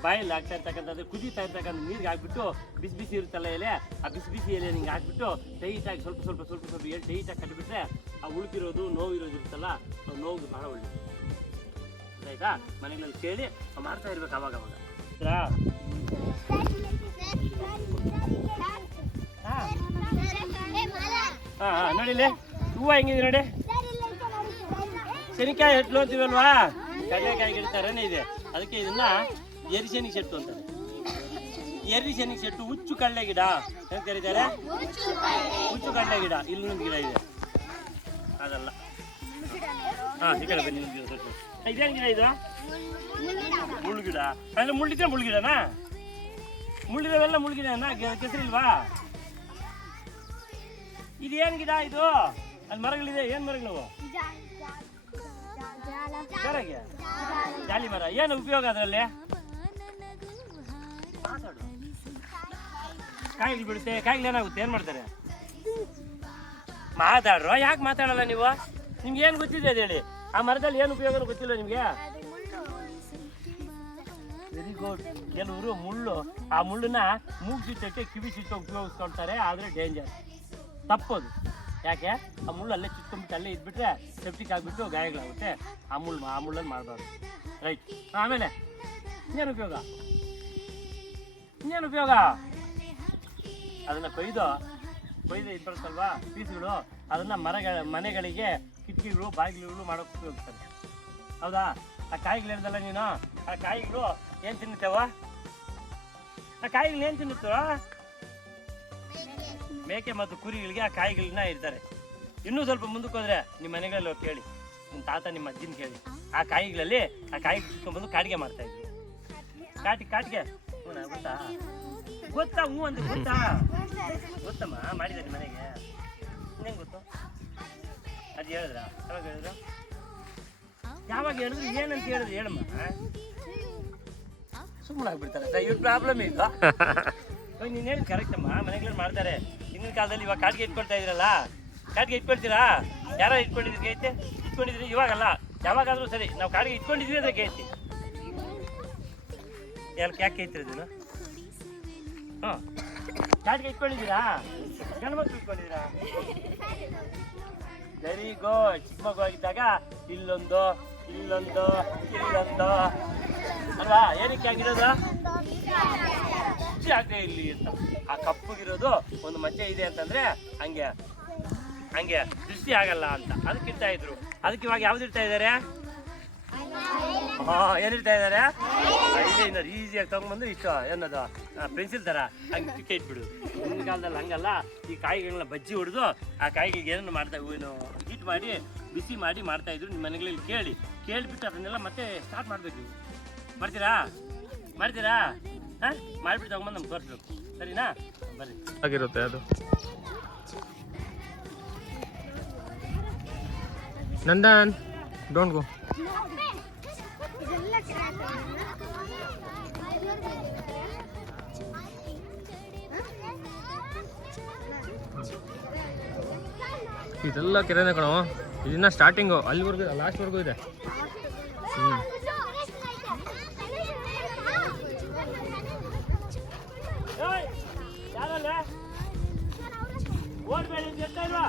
ಬಾಯಲ್ಲಿ ಹಾಕ್ತಾ ಇರ್ತಕ್ಕಂಥದ್ದು, ಕುದೀತಾ ಇರ್ತಕ್ಕಂಥ ನೀರಿಗೆ ಹಾಕ್ಬಿಟ್ಟು ಬಿಸಿ ಬಿಸಿ ಇರುತ್ತಲ್ಲ ಎಲೆ, ಆ ಬಿಸಿ ಬಿಸಿ ಎಲೆ ಹಿಂಗೆ ಹಾಕ್ಬಿಟ್ಟು ಟೈಟಾಗಿ ಸ್ವಲ್ಪ ಎಲ್ಲಿ ಟೈಟಾಗಿ ಕಟ್ಟಿಬಿಟ್ರೆ ಆ ಉಳ್ಕಿರೋದು ನೋವು ಇರೋದು ಇರುತ್ತಲ್ಲ, ಆ ನೋವಿಗೆ ಭಾಳ ಒಳ್ಳೆಯದು. ಆಯ್ತಾ? ಮನೆಗಳಲ್ಲಿ ಕೇಳಿ ಮಾಡ್ತಾ ಇರ್ಬೇಕು ಅವಾಗ ಅವಾಗ. ಹಾಂ ನೋಡಿಲಿ, ಹೂವು ಹೆಂಗಿದೆ ನೋಡಿ, ಶನಿಕಾಯಿ ಹೆಟ್ಲು ಅಂತೀವಲ್ವಾ, ಕಡಲೆಕಾಯಿ ಗಿಡ ಥರನೇ ಇದೆ. ಅದಕ್ಕೆ ಇದನ್ನ ಎರಿಶನಿ ಸೆಟ್ಟು ಅಂತಾರೆ. ಎರಿಶನಿ ಸೆಟ್ಟು ಹುಚ್ಚು ಕಡಲೆ ಗಿಡ ಏನು ಕರೀತಾರೆ? ಹುಚ್ಚು ಕಡಲೆ ಗಿಡ. ಇಲ್ಲೊಂದು ಗಿಡ ಇದೆ, ಅದಲ್ಲ. ಈ ಕಡೆ ಬನ್ನಿ. ಇದೇನು ಗಿಡ ಇದು? ಮುಳ್ಳುಗಿಡ. ಅಂದ್ರೆ ಮುಳ್ಳಿದ್ರೆ ಮುಳ್ಳುಗಿಡನಾ? ಮುಳ್ಳಿರೋವೆಲ್ಲ ಮುಳ್ಳುಗಿಡನಾ? ಕೆಸರಿಲ್ವಾ? ಇದೇನು ಗಿಡ ಇದು? ಅಲ್ಲಿ ಮರಗಳಿದೆ, ಏನು ಮರಗಳು? ಜಾಲಿ ಮರ. ಏನು ಉಪಯೋಗ ಅದರಲ್ಲಿ? ಕಾಯಿಗಳು ಬಿಡುತ್ತೆ. ಕಾಯಿಗಳು ಏನಾಗುತ್ತೆ, ಏನು ಮಾಡ್ತಾರೆ? ಮಾತಾಡ್ರೋ. ಯಾಕೆ ಮಾತಾಡಲ್ಲ ನೀವು? ನಿಮ್ಗೆ ಏನು ಗೊತ್ತಿದೆ ಅದು ಹೇಳಿ. ಆ ಮರದಲ್ಲಿ ಏನು ಉಪಯೋಗ ಗೊತ್ತಿಲ್ಲ ನಿಮಗೆ? Very good. ಕೆಲವರು ಮುಳ್ಳು, ಆ ಮುಳ್ಳನ್ನ ಮೂಗು ಚುಚ್ಚಕ್ಕೆ ಕಿವಿ ಚುಚ್ಚಕ್ಕೆ ಉಪಯೋಗಿಸ್ಕೊಳ್ತಾರೆ, ಆದರೆ ಡೇಂಜರ್, ತಪ್ಪೋದು. ಯಾಕೆ? ಆ ಮುಳ್ಳು ಅಲ್ಲೇ ಚುಚ್ಕೊಂಡ್ಬಿಟ್ಟು ಅಲ್ಲೇ ಇದ್ಬಿಟ್ರೆ ಸೆಪ್ಟಿಕ್ ಆಗಿಬಿಟ್ಟು ಗಾಯಗಳಾಗುತ್ತೆ. ಆ ಮುಳ್ಳನ್ನು ಮಾಡಬಾರ್ದು. ರೈಟ್. ಆಮೇಲೆ ಇನ್ನೇನು ಉಪಯೋಗ? ಅದನ್ನು ಕೊಯ್ದು ಇದು ಬರುತ್ತಲ್ವಾ ಪೀಸ್ಗಳು, ಅದನ್ನು ಮನೆಗಳಿಗೆ ಕಿಟಕಿಗಳು ಬಾಗಿಲುಗಳು ಮಾಡೋಕೆ ಉಪಯೋಗಿಸ್ತಾರೆ. ಹೌದಾ? ಆ ಕಾಯಿಗಳು ಹೇಳ್ದಲ್ಲ ನೀನು, ಆ ಕಾಯಿಗಳು ಏನು ತಿನ್ನುತ್ತೇವ? ಆ ಕಾಯಿಗಳು ಏನು ತಿನ್ನುತ್ತೋ? ಮೇಕೆ ಮತ್ತು ಕುರಿಗಳಿಗೆ ಆ ಕಾಯಿಗಳನ್ನ ಇರ್ತಾರೆ. ಇನ್ನೂ ಸ್ವಲ್ಪ ಮುಂದಕ್ಕೆ ಹೋದ್ರೆ ನಿಮ್ಮ ಮನೆಗಳಲ್ಲಿ ಹೋಗಿ ಕೇಳಿ, ನಿಮ್ಮ ತಾತ ನಿಮ್ಮ ಅಜ್ಜಿನ ಕೇಳಿ. ಆ ಕಾಯಿಗಳಲ್ಲಿ ಆ ಕಾಯಿ ಕಿತ್ಕೊಂಡ್ಬಂದು ಕಾಟಿಗೆ ಮಾಡ್ತಾ ಇದ್ವಿ. ಕಾಟಿಗೆ ಗೊತ್ತಾ? ಹ್ಞೂ ಅಂತ ಗೊತ್ತಮ್ಮ, ಮಾಡಿದ ನಿಮ್ಮ ಮನೆಗೆ. ಇನ್ನೇನು ಗೊತ್ತು? ಅದು ಹೇಳಿದ್ರ? ಯಾವಾಗ ಹೇಳಿದ್ರು ಏನಂತ ಹೇಳಿದ್ರು ಹೇಳಮ್ಮ. ಸುಮ್ಮನೆ ಆಗ್ಬಿಡ್ತಾರೆ. ಇವ್ರ ಪ್ರಾಬ್ಲಮ್ ಇಲ್ಲ. ನೀನು ಹೇಳಿ ಕರೆಕ್ಟ್ ಅಮ್ಮ, ಮನೆಗಳಲ್ಲಿ ಮಾಡ್ತಾರೆ. ಹಿಂದಿನ ಕಾಲದಲ್ಲಿ ಇವಾಗ ಕಾಟಿಗೆ ಇಟ್ಕೊಳ್ತಾ ಇದ್ರಲ್ಲ, ಕಾಟಿಗೆ ಇಟ್ಕೊಳ್ತೀರಾ? ಯಾರೋ ಇಟ್ಕೊಂಡಿದ್ರಿ ಗೈತೆ? ಇಟ್ಕೊಂಡಿದ್ರಿ ಇವಾಗಲ್ಲ, ಯಾವಾಗಾದ್ರೂ ಸರಿ. ನಾವು ಕಾಟಿಗೆ ಇಟ್ಕೊಂಡಿದ್ವಿ ಅಂದ್ರೆ ಗೈತಿ. ಯಾಕೆ ಐತಿರೋದು? ಹಾಂ, ಕಾಟಿಗೆ ಇಟ್ಕೊಂಡಿದ್ದೀರಾ? ಗಂಡು ಮಕ್ಕಳು ಇಟ್ಕೊಂಡಿದ್ದೀರಾ? Very good. ಚಿಕ್ಕ ಮಗು ಆಗಿದ್ದಾಗ ಇಲ್ಲೊಂದು ಅಲ್ವಾ? ಏನಕ್ಕೆ ಆಗಿರೋದು? ಜಾಗ ಇಲ್ಲಿ ಅಂತ. ಆ ಕಪ್ಪಗಿರೋದು ಒಂದು ಮಚ್ಚೆ ಇದೆ ಅಂತಂದ್ರೆ ಹಂಗೆ ದೃಷ್ಟಿ ಆಗಲ್ಲ ಅಂತ ಅದಕ್ಕೆ ಇಡ್ತಾ ಇದ್ರು. ಅದಕ್ಕೆ ಇವಾಗ ಯಾವ್ದು ಇಡ್ತಾ ಇದ್ದಾರೆ? ಏನಿಡ್ತಾ ಇದ್ದಾರೆ? ಐಲೈನರ್ ಈಸಿಯಾಗಿ ತಗೊಂಡ್ಬಂದು ಇಷ್ಟು ಏನದು ಪೆನ್ಸಿಲ್ ಥರ ಹಂಗೆ ಟಿಕೆ ಇಟ್ಬಿಡು. ಹಿಂದಿನ ಕಾಲದಲ್ಲಿ ಹಂಗಲ್ಲ. ಈ ಕಾಯಿಗಳನ್ನ ಬಜ್ಜಿ ಹೊಡೆದು ಆ ಕಾಯಿಗಳಿಗೆ ಏನೇನು ಮಾಡ್ತಾ ಹೀಟ್ ಮಾಡಿ ಬಿಸಿ ಮಾಡಿ ಮಾಡ್ತಾಯಿದ್ರು. ನಿಮ್ಮ ಮನೆಗಳಲ್ಲಿ ಕೇಳಿಬಿಟ್ಟು ಅದನ್ನೆಲ್ಲ ಮತ್ತೆ ಸ್ಟಾರ್ಟ್ ಮಾಡಬೇಕು. ನೀವು ಮಾಡ್ತೀರಾ? ಹಾಂ, ಮಾಡಿಬಿಟ್ಟು ತಗೊಂಬಂದು ನಮ್ಗೆ ತೋರಿಸ್ಬೇಕು. ಸರಿನಾ? ಬರ್ರಿ. ಆಗಿರುತ್ತೆ ಅದು. Nandan don't go. ಇದೆಲ್ಲ ಕೆರೆನೇ ಕಣೋ. ಇದನ್ನ ಸ್ಟಾರ್ಟಿಂಗು ಅಲ್ಲಿವರೆಗೂ ಲಾಸ್ಟ್ವರೆಗೂ ಇದೆ. ಯಾರಲ್ಲ ಓಡ್ಬೇಡಿ ಅಂತ ಇಲ್ವಾ?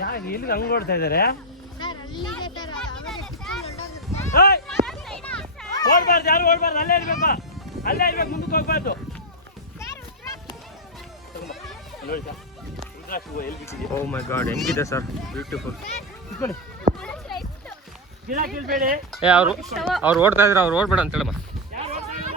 ಯಾಕೆ ಇಲ್ಲಿಗೆ ಹಂಗೆ ಓಡ್ತಾ ಇದ್ದಾರೆ? ಓಡ್ಬಾರ್ದು, ಯಾರು ಓಡ್ಬಾರ್ದು, ಅಲ್ಲೇ ಇರ್ಬೇಕು, ಅಲ್ಲೇ ಇರ್ಬೇಕು, ಮುಂದಕ್ಕೆ ಹೋಗ್ಬಾರ್ದು. ನೋಡಿ ಸರ್, ರುದ್ರಾಕ್ಷಿ ಹೂವು ಎಲ್ಲಿ ಬಿಟ್ಟಿದೆ? ಓ ಮೈ ಗಾಡ್, ಹೆಂಗಿದೆ ಸರ್, ಬ್ಯೂಟಿಫುಲ್. ಇಟ್ಕೊಳ್ಳಿ, ಗಿಡ ಕೀಳ್ಬೇಡಿ. ಅವ್ರು ಓಡ್ತಾ ಇದ್ರೆ ಅವ್ರು ಓಡ್ಬೇಡ ಅಂತ ಹೇಳಮ್ಮ. ಯಾರು ಓಡ್ತಾ ಇಲ್ಲ?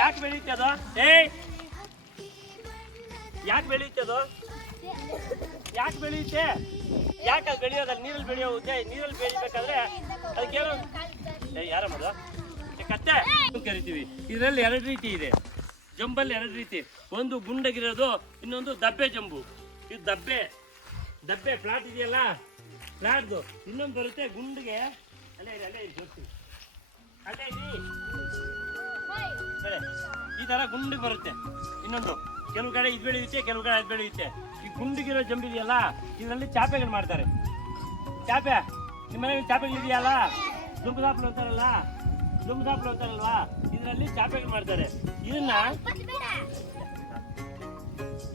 ಯಾಕೆ ಬೆಳೆಯುತ್ತೆ ಅದು? ಯಾಕೆ ಬೆಳೆಯುತ್ತೆ ಅದು? ಯಾಕೆ ಬೆಳೆಯುತ್ತೆ? ಯಾಕೆ ಅದು ಬೆಳೆಯೋದಲ್ಲ? ನೀರಲ್ಲಿ ಬೆಳೆಯೋದೇ. ನೀರಲ್ಲಿ ಬೆಳಿಬೇಕಾದ್ರೆ ಅದಕ್ಕೇನೋ ಯಾರಮ್ಮದು ಕತ್ತೆ ಕರಿತೀವಿ. ಇದರಲ್ಲಿ 2 ರೀತಿ ಇದೆ. ಜಂಬಲ್ಲಿ 2 ರೀತಿ. ಒಂದು ಗುಂಡಗಿರೋದು, ಇನ್ನೊಂದು ದಬ್ಬೆ ಜಂಬು. ಇದು ದಬ್ಬೆ ಫ್ಲಾಟ್ ಇದೆಯಲ್ಲ, ಫ್ಲಾಟ್ದು. ಇನ್ನೊಂದು ಬರುತ್ತೆ ಗುಂಡಿಗೆ. ಅಲ್ಲೇ ಜೋಡಿಸ್ತೀವಿ, ಅಲ್ಲೇ ಈ ತರ ಗುಂಡಿಗೆ ಬರುತ್ತೆ. ಇನ್ನೊಂದು ಕೆಲವು ಕಡೆ ಇದು ಬೆಳೆಯುತ್ತೆ, ಕೆಲವು ಕಡೆ ಅದು ಬೆಳೆಯುತ್ತೆ. ಈ ಗುಂಡಿಗಿರೋ ಜಂಬಿದೆಯಲ್ಲ, ಇದರಲ್ಲಿ ಚಾಪೆಗಳು ಮಾಡ್ತಾರೆ. ಚಾಪೆ ನಿಮ್ಮ ಮನೆಯಲ್ಲಿ ಚಾಪೆಗಳು ಇದೆಯಲ್ಲ, ದುಂಬದಾಪ್ಲು ಅಂತಾರಲ್ವಾ, ಇದರಲ್ಲಿ ಚಾಪೆಗಳು ಮಾಡ್ತಾರೆ.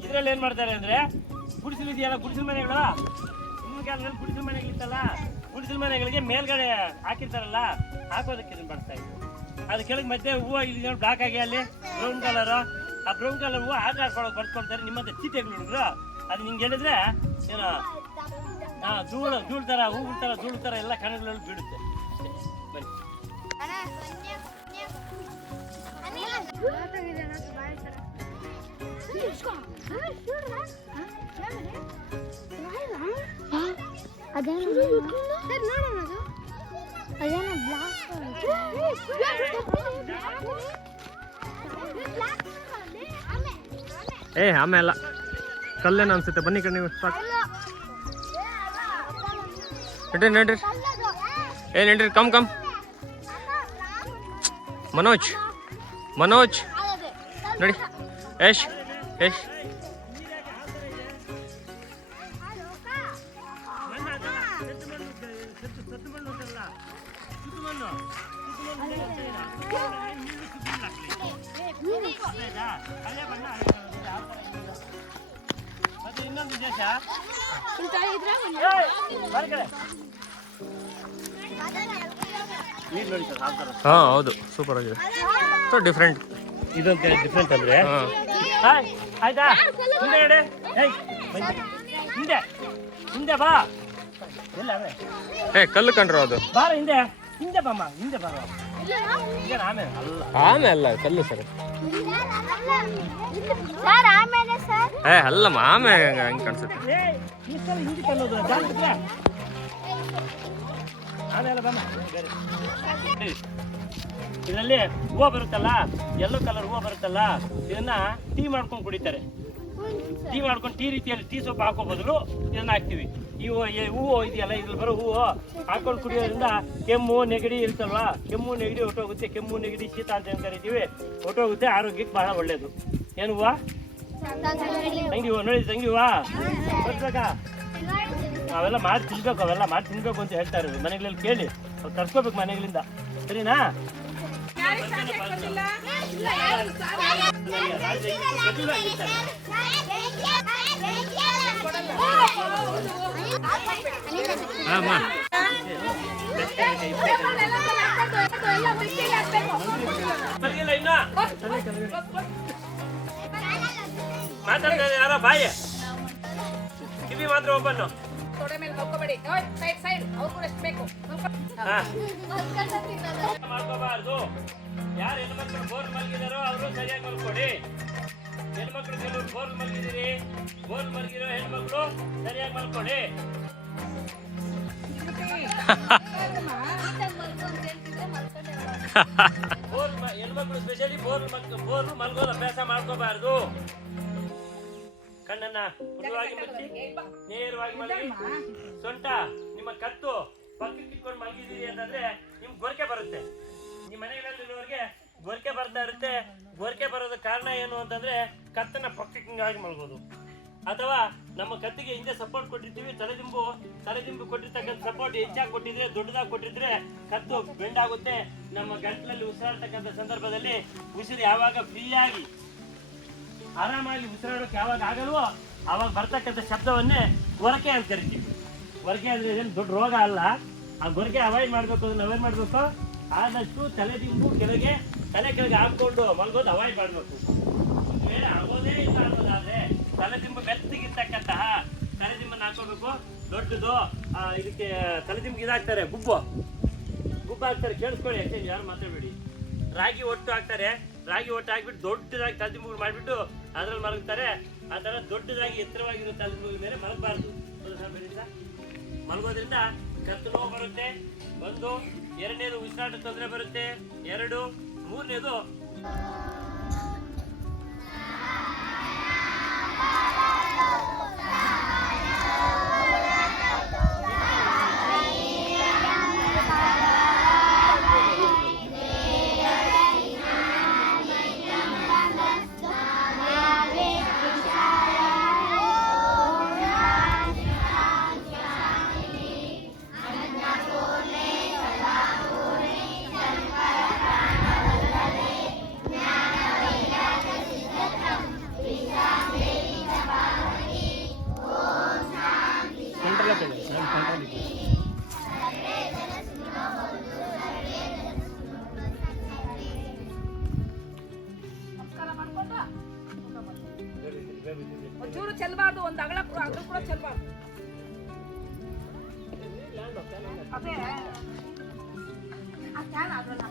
ಇದರಲ್ಲಿ ಏನ್ ಮಾಡ್ತಾರೆ ಅಂದ್ರೆ, ಗುಡಿಸಲು ಇದೆಯಲ್ಲ, ಗುಡಿಸಲು ಮನೆಗಳು, ಇನ್ನು ಕಾಲದಲ್ಲಿ ಗುಡಿಸಲು ಮನೆಗಳಿತ್ತಲ್ಲ, ಗುಡಿಸಲು ಮನೆಗಳಿಗೆ ಮೇಲ್ಗಡೆ ಹಾಕಿರ್ತಾರಲ್ಲ, ಹಾಕೋದಕ್ಕೆ ಇದನ್ನ ಬಳಸ್ತಾ ಇದ್ರು. ಅದು ಕೆಳಗೆ ಮಧ್ಯೆ ಹೂವು ಇಲ್ಲಿ ಬ್ಲಾಕ್ ಆಗಿ ಅಲ್ಲಿ ಬ್ರೌನ್ ಕಲರ್, ಆ ಬ್ರೌನ್ ಕಲರ್ ಹೂವು ಆಟ ಆಡ್ಕೊಳ್ಳೋಕೆ ಬರ್ಕೊಳ್ತಾರೆ. ನಿಮ್ಮಂತ ಚೀತೆಗಳು ಹುಡುಗರು ಅದು ನಿಂಗೆ ಹೇಳಿದ್ರೆ ಏನೋ ಧೂಳು ತರ, ಹೂವು ತರ, ಧೂಳು ತರ ಎಲ್ಲ ಕಣಗಳಲ್ಲಿ ಬೀಳುತ್ತೆ. ಬನ್ನಿ ಆಮೇಲೆ ಕಲ್ಲೇನ ಅನ್ಸುತ್ತೆ. ಬನ್ನಿ ಕಣ್ಣು ನೀವು ಸಾಕು. ನಡ್ರಿ ನಡ್ರಿ, ಕಮ್ ಮನೋಜ್ ನೋಡಿ. ಯಶ್ ಇನ್ನೊಂದು ವಿಶೇಷ, ಹಾಂ ಹೌದು, ಸೂಪರ್ ಆಗಿದೆ. ಸೊ ಡಿಫ್ರೆಂಟ್, ಇದೊಂದು ಡಿಫ್ರೆಂಟ್ ಅಂದ್ರೆ. ಆಯ್ತಾ, ಹಿಂದೆ ನಡೆ, ಹಿಂದೆ ಬಾ. ಎಲ್ಲ ಕಲ್ಲು ಕಂಡ್ರು ಅದು. ಬಾರ ಹಿಂದೆ ಬಾಮ್ಮ, ಹಿಂದೆ ಬಾರ. ಆಮೆ ಅಲ್ಲ, ಕಲ್ಲು ಸರ್. ಅಲ್ಲಮ್ಮ, ಆಮೆ ಹಂಗೆ ಕಾಣಿಸುತ್ತೆ. ಹಿಂದೆ ಕಲ್ಲೋದು ಆಮೇಲೆ ಬಾಮ್ಮ. ಇದರಲ್ಲಿ ಹೂವು ಬರುತ್ತಲ್ಲ, ಯೆಲ್ಲೋ ಕಲರ್ ಹೂವು ಬರುತ್ತಲ್ಲ, ಇದನ್ನ ಟೀ ಮಾಡ್ಕೊಂಡು ಕುಡಿತಾರೆ. ಟೀ ಮಾಡ್ಕೊಂಡು ಟೀ ರೀತಿಯಲ್ಲಿ ಟೀ ಸೊಪ್ಪು ಹಾಕೋ ಬದಲು ಇದನ್ನ ಹಾಕ್ತಿವಿ. ಹೂವು ಇದೆಯಲ್ಲ, ಇದ್ರಲ್ಲಿ ಬರೋ ಹೂವು ಹಾಕೊಂಡು ಕುಡಿಯೋದ್ರಿಂದ ಕೆಮ್ಮು ನೆಗಡಿ ಇರ್ತಲ್ವಾ, ಕೆಮ್ಮು ನೆಗಡಿ ಹೊಟ್ಟೋಗುತ್ತೆ. ಕೆಮ್ಮು ನೆಗಡಿ ಶೀತ ಅಂತ ಏನು ಕರಿತೀವಿ, ಹೊಟ್ಟೋಗುತ್ತೆ. ಆರೋಗ್ಯಕ್ಕೆ ಬಹಳ ಒಳ್ಳೇದು. ಏನು ಹೂವು? ತಂಗಿ ಹೂವು ನೋಡಿ, ತಂಗಿ ಹೂವು ಬರ್ಬೇಕಾ? ಅವೆಲ್ಲ ಮಾಡಿ ತಿನ್ಬೇಕು, ಅವೆಲ್ಲ ಮಾಡಿ ತಿನ್ಬೇಕು ಅಂತ ಹೇಳ್ತಾ ಇರೋದು. ಮನೆಗಳಲ್ಲಿ ಕೇಳಿ ಅವ್ರು ತರ್ಸ್ಕೋಬೇಕು ಮನೆಗಳಿಂದ, ಸರಿನಾ? ಇನ್ನ ಮಾತಾಡ್ತಾರೆ ಯಾರೋ ಬಾಯಿ, ಕಿವಿ ಮಾತ್ರ ಓಪನ್. ತೊಡೆ ಮೇಲೆ ಮಲ್ಕೋಬೇಡಿ, ಸೈಡ್ ಸೈಡ್ ಅವ್ರು ಕೂಡ ಎಷ್ಟು ಬೇಕು ಮಾಡ್ಕೋಬಾರ್ದು. ಯಾರು ಹೆಣ್ಮಕ್ಳು ಬೋರ್ ಮಲಗಿದಾರೋ ಅವರು ಸರಿಯಾಗಿ ಮಲ್ಕೊಡಿ. ಹೆಣ್ಮಕ್ಳು ಕೆಲವರು ಬೋರ್ ಮಲಗಿದಿರಿ, ಬೋರ್ ಮಲಗಿರೋ ಹೆಣ್ಮಕ್ಳು ಸರಿಯಾಗಿ ಮಲ್ಕೊಡಿ. ಹೆಣ್ಮಕ್ಳು ಸ್ಪೆಷಲಿ ಬೋರ್ ಮಲ್ಗೋದು ಅಭ್ಯಾಸ ಮಾಡ್ಕೋಬಾರ್ದು. ಕಣ್ಣನ್ನ ಮೃದುವಾಗಿ ಮುಚ್ಚಿ ನೇರವಾಗಿ ಮಲಗಿ. ಸೊಂಟ ನಿಮ್ಮ ಕತ್ತು ಪಕ್ಕಕ್ಕೆ ಇಟ್ಕೊಂಡು ಮಲಗಿದ್ದೀರಿ ಅಂತಂದ್ರೆ ನಿಮ್ಗೆ ಗೊರಕೆ ಬರುತ್ತೆ. ನಿಮ್ಮ ಮನೆಗಳಲ್ಲಿರೋರಿಗೆ ಗೊರಕೆ ಬರ್ತಾ ಇರುತ್ತೆ. ಗೊರಕೆ ಬರೋದ ಕಾರಣ ಏನು ಅಂತಂದ್ರೆ ಕತ್ತನ್ನ ಪಕ್ಕಕ್ಕಾಗಿ ಮಲಗೋದು, ಅಥವಾ ನಮ್ಮ ಕತ್ತಿಗೆ ಹಿಂದೆ ಸಪೋರ್ಟ್ ಕೊಟ್ಟಿರ್ತೀವಿ. ತಲೆದಿಂಬು ಕೊಟ್ಟಿರ್ತಕ್ಕಂಥ ಸಪೋರ್ಟ್ ಹೆಚ್ಚಾಗಿ ಕೊಟ್ಟಿದ್ರೆ, ದೊಡ್ಡದಾಗಿ ಕೊಟ್ಟಿದ್ರೆ ಕತ್ತು ಬೆಂಡಾಗುತ್ತೆ. ನಮ್ಮ ಗಂಟಲಲ್ಲಿ ಉಸಿರಾಡ್ತಕ್ಕಂಥ ಸಂದರ್ಭದಲ್ಲಿ ಉಸಿರು ಯಾವಾಗ ಫ್ರೀಯಾಗಿ ಆರಾಮಾಗಿ ಉಸಿರಾಡೋಕೆ ಯಾವಾಗ ಆಗಲ್ವೋ ಆವಾಗ ಬರ್ತಕ್ಕಂಥ ಶಬ್ದವನ್ನೇ ಗೊರಕೆ ಅಂತ ಕರಿತೀವಿ. ಗೊರಕೆ ಅಂದ್ರೆ ಏನು ದೊಡ್ಡ ರೋಗ ಅಲ್ಲ. ಆ ಗೊರಕೆ ಅವಾಯ್ಡ್ ಮಾಡಬೇಕು. ಅದನ್ನ ಅವಾಯ್ಡ್ ಮಾಡಬೇಕು. ಆದಷ್ಟು ತಲೆದಿಂಬು ತಲೆ ಕೆಳಗೆ ಹಾಕೊಂಡು ಮಲ್ಗೋದು ಅವಾಯ್ಡ್ ಮಾಡಬೇಕು. ಆಗೋದೇ ಇಲ್ಲ ಅನ್ನೋದಾದ್ರೆ ತಲೆದಿಂಬು ಮೆತ್ತಗಿರ್ತಕ್ಕಂತಹ ತಲೆದಿಂಬನ್ನು ಹಾಕೋಬೇಕು. ದೊಡ್ಡದು ಇದಕ್ಕೆ ತಲೆದಿಂಬಿಗೆ ಇದಾಗ್ತಾರೆ, ಗುಬ್ಬು ಹಾಕ್ತಾರೆ. ಕೇಳಿಸ್ಕೊಳ್ಳಿ, ಯಾಕೆಂದ್ರೆ ಯಾರು ಮಾತಾಡಬೇಡಿ. ರಾಗಿ ಒಟ್ಟು ಹಾಕ್ತಾರೆ. ರಾಗಿ ಒಟ್ಟು ಹಾಕ್ಬಿಟ್ಟು ದೊಡ್ಡದಾಗಿ ತಲೆದಿಂಬುಗಳು ಮಾಡಿಬಿಟ್ಟು ಅದ್ರಲ್ಲಿ ಮಲಗ್ತಾರೆ. ಆ ಥರ ದೊಡ್ಡದಾಗಿ ಎತ್ತರವಾಗಿರೋ ತಲೆದಿಂಬುಗಳ ಮೇಲೆ ಮಲಗಬಾರ್ದು. ಮಲಗೋದ್ರಿಂದ ಕತ್ತು ನೋವು ಬರುತ್ತೆ. ಒಂದು, ಎರಡನೇದು ಉಸಿರಾಟ ತೊಂದರೆ ಬರುತ್ತೆ. ಎರಡು, ಮೂರನೇದು ಒಂಚೂರು ಚೆಲ್ಬಾರ್ದು, ಒಂದು ಅಗಲ ಕೂಡ ಚೆಲ್ಬಾರ್ದು. ಅದೇ ಆ ಕ್ಯಾನ್ ಅದ್ರಲ್ಲಿ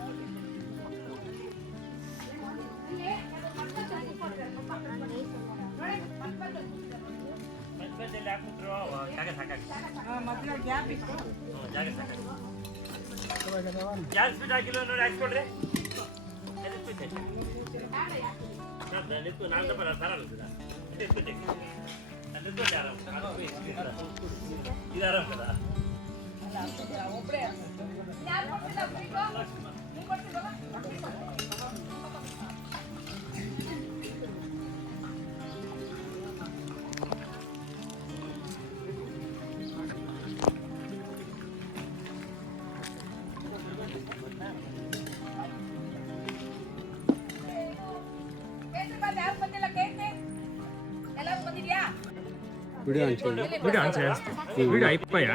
ಗ್ಯಾಪ್ ಇತ್ತು. ಗ್ಯಾಸ್ ಬಿಟ್ಟು ಹಾಕಿಲ್ಲ ನೋಡಿ, ಹಾಕ್ಸ್ಕೊಡ್ರಿ. ಇದು ಆರಾಮ್ కదా. ಒಬ್ಬರೇ ಯಾರು ಕೊಡ್ತಿಲ್ಲ, ನೀವು ಕೊಡ್ತಿಲ್ಲ. ವಿಡಿಯೋ ವಿಡಿಯೋ అయిపోయా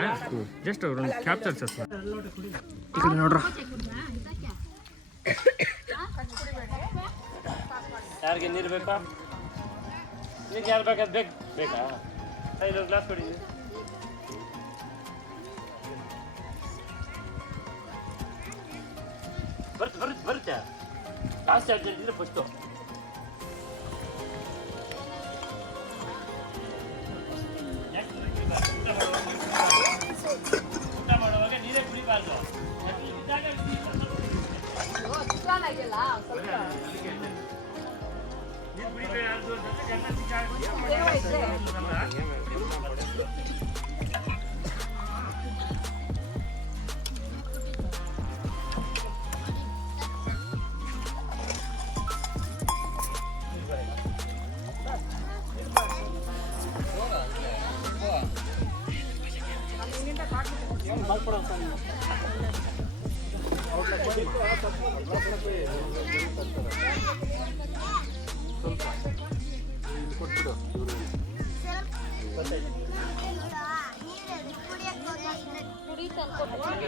జస్ట్ రెండు క్యాప్చర్ చేస్తాను. ఇక్కడ ನೋಡ್ರ ಯಾರಿಗೆ ನೀರು ಬೇಕಾ? ನೀರು ಯಾರು ಬೇಕಾದ್ ಬೇಕಾ? ಐದು ಗ್ಲಾಸ್ ಕೊಡಿ. ಬರುತ್ತೆ ಜಾಸ್ತಿ ಅರ್ಜೆಂಟ್ ಇದ್ರೆ ಫಸ್ಟು ಊಟ ಮಾಡುವಾಗ ನೀರೇ ಕುಡಿಬಾರ್ದು.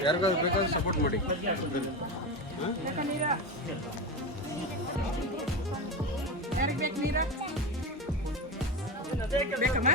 ಯಾರಿಗಾದ್ರು ಬೇಕಾದ್ರೆ ಸಪೋರ್ಟ್ ಮಾಡಿ. ಯಾರಿಗೆ ಬೇಕು ನೀರು? ಬೇಕಮ್ಮ?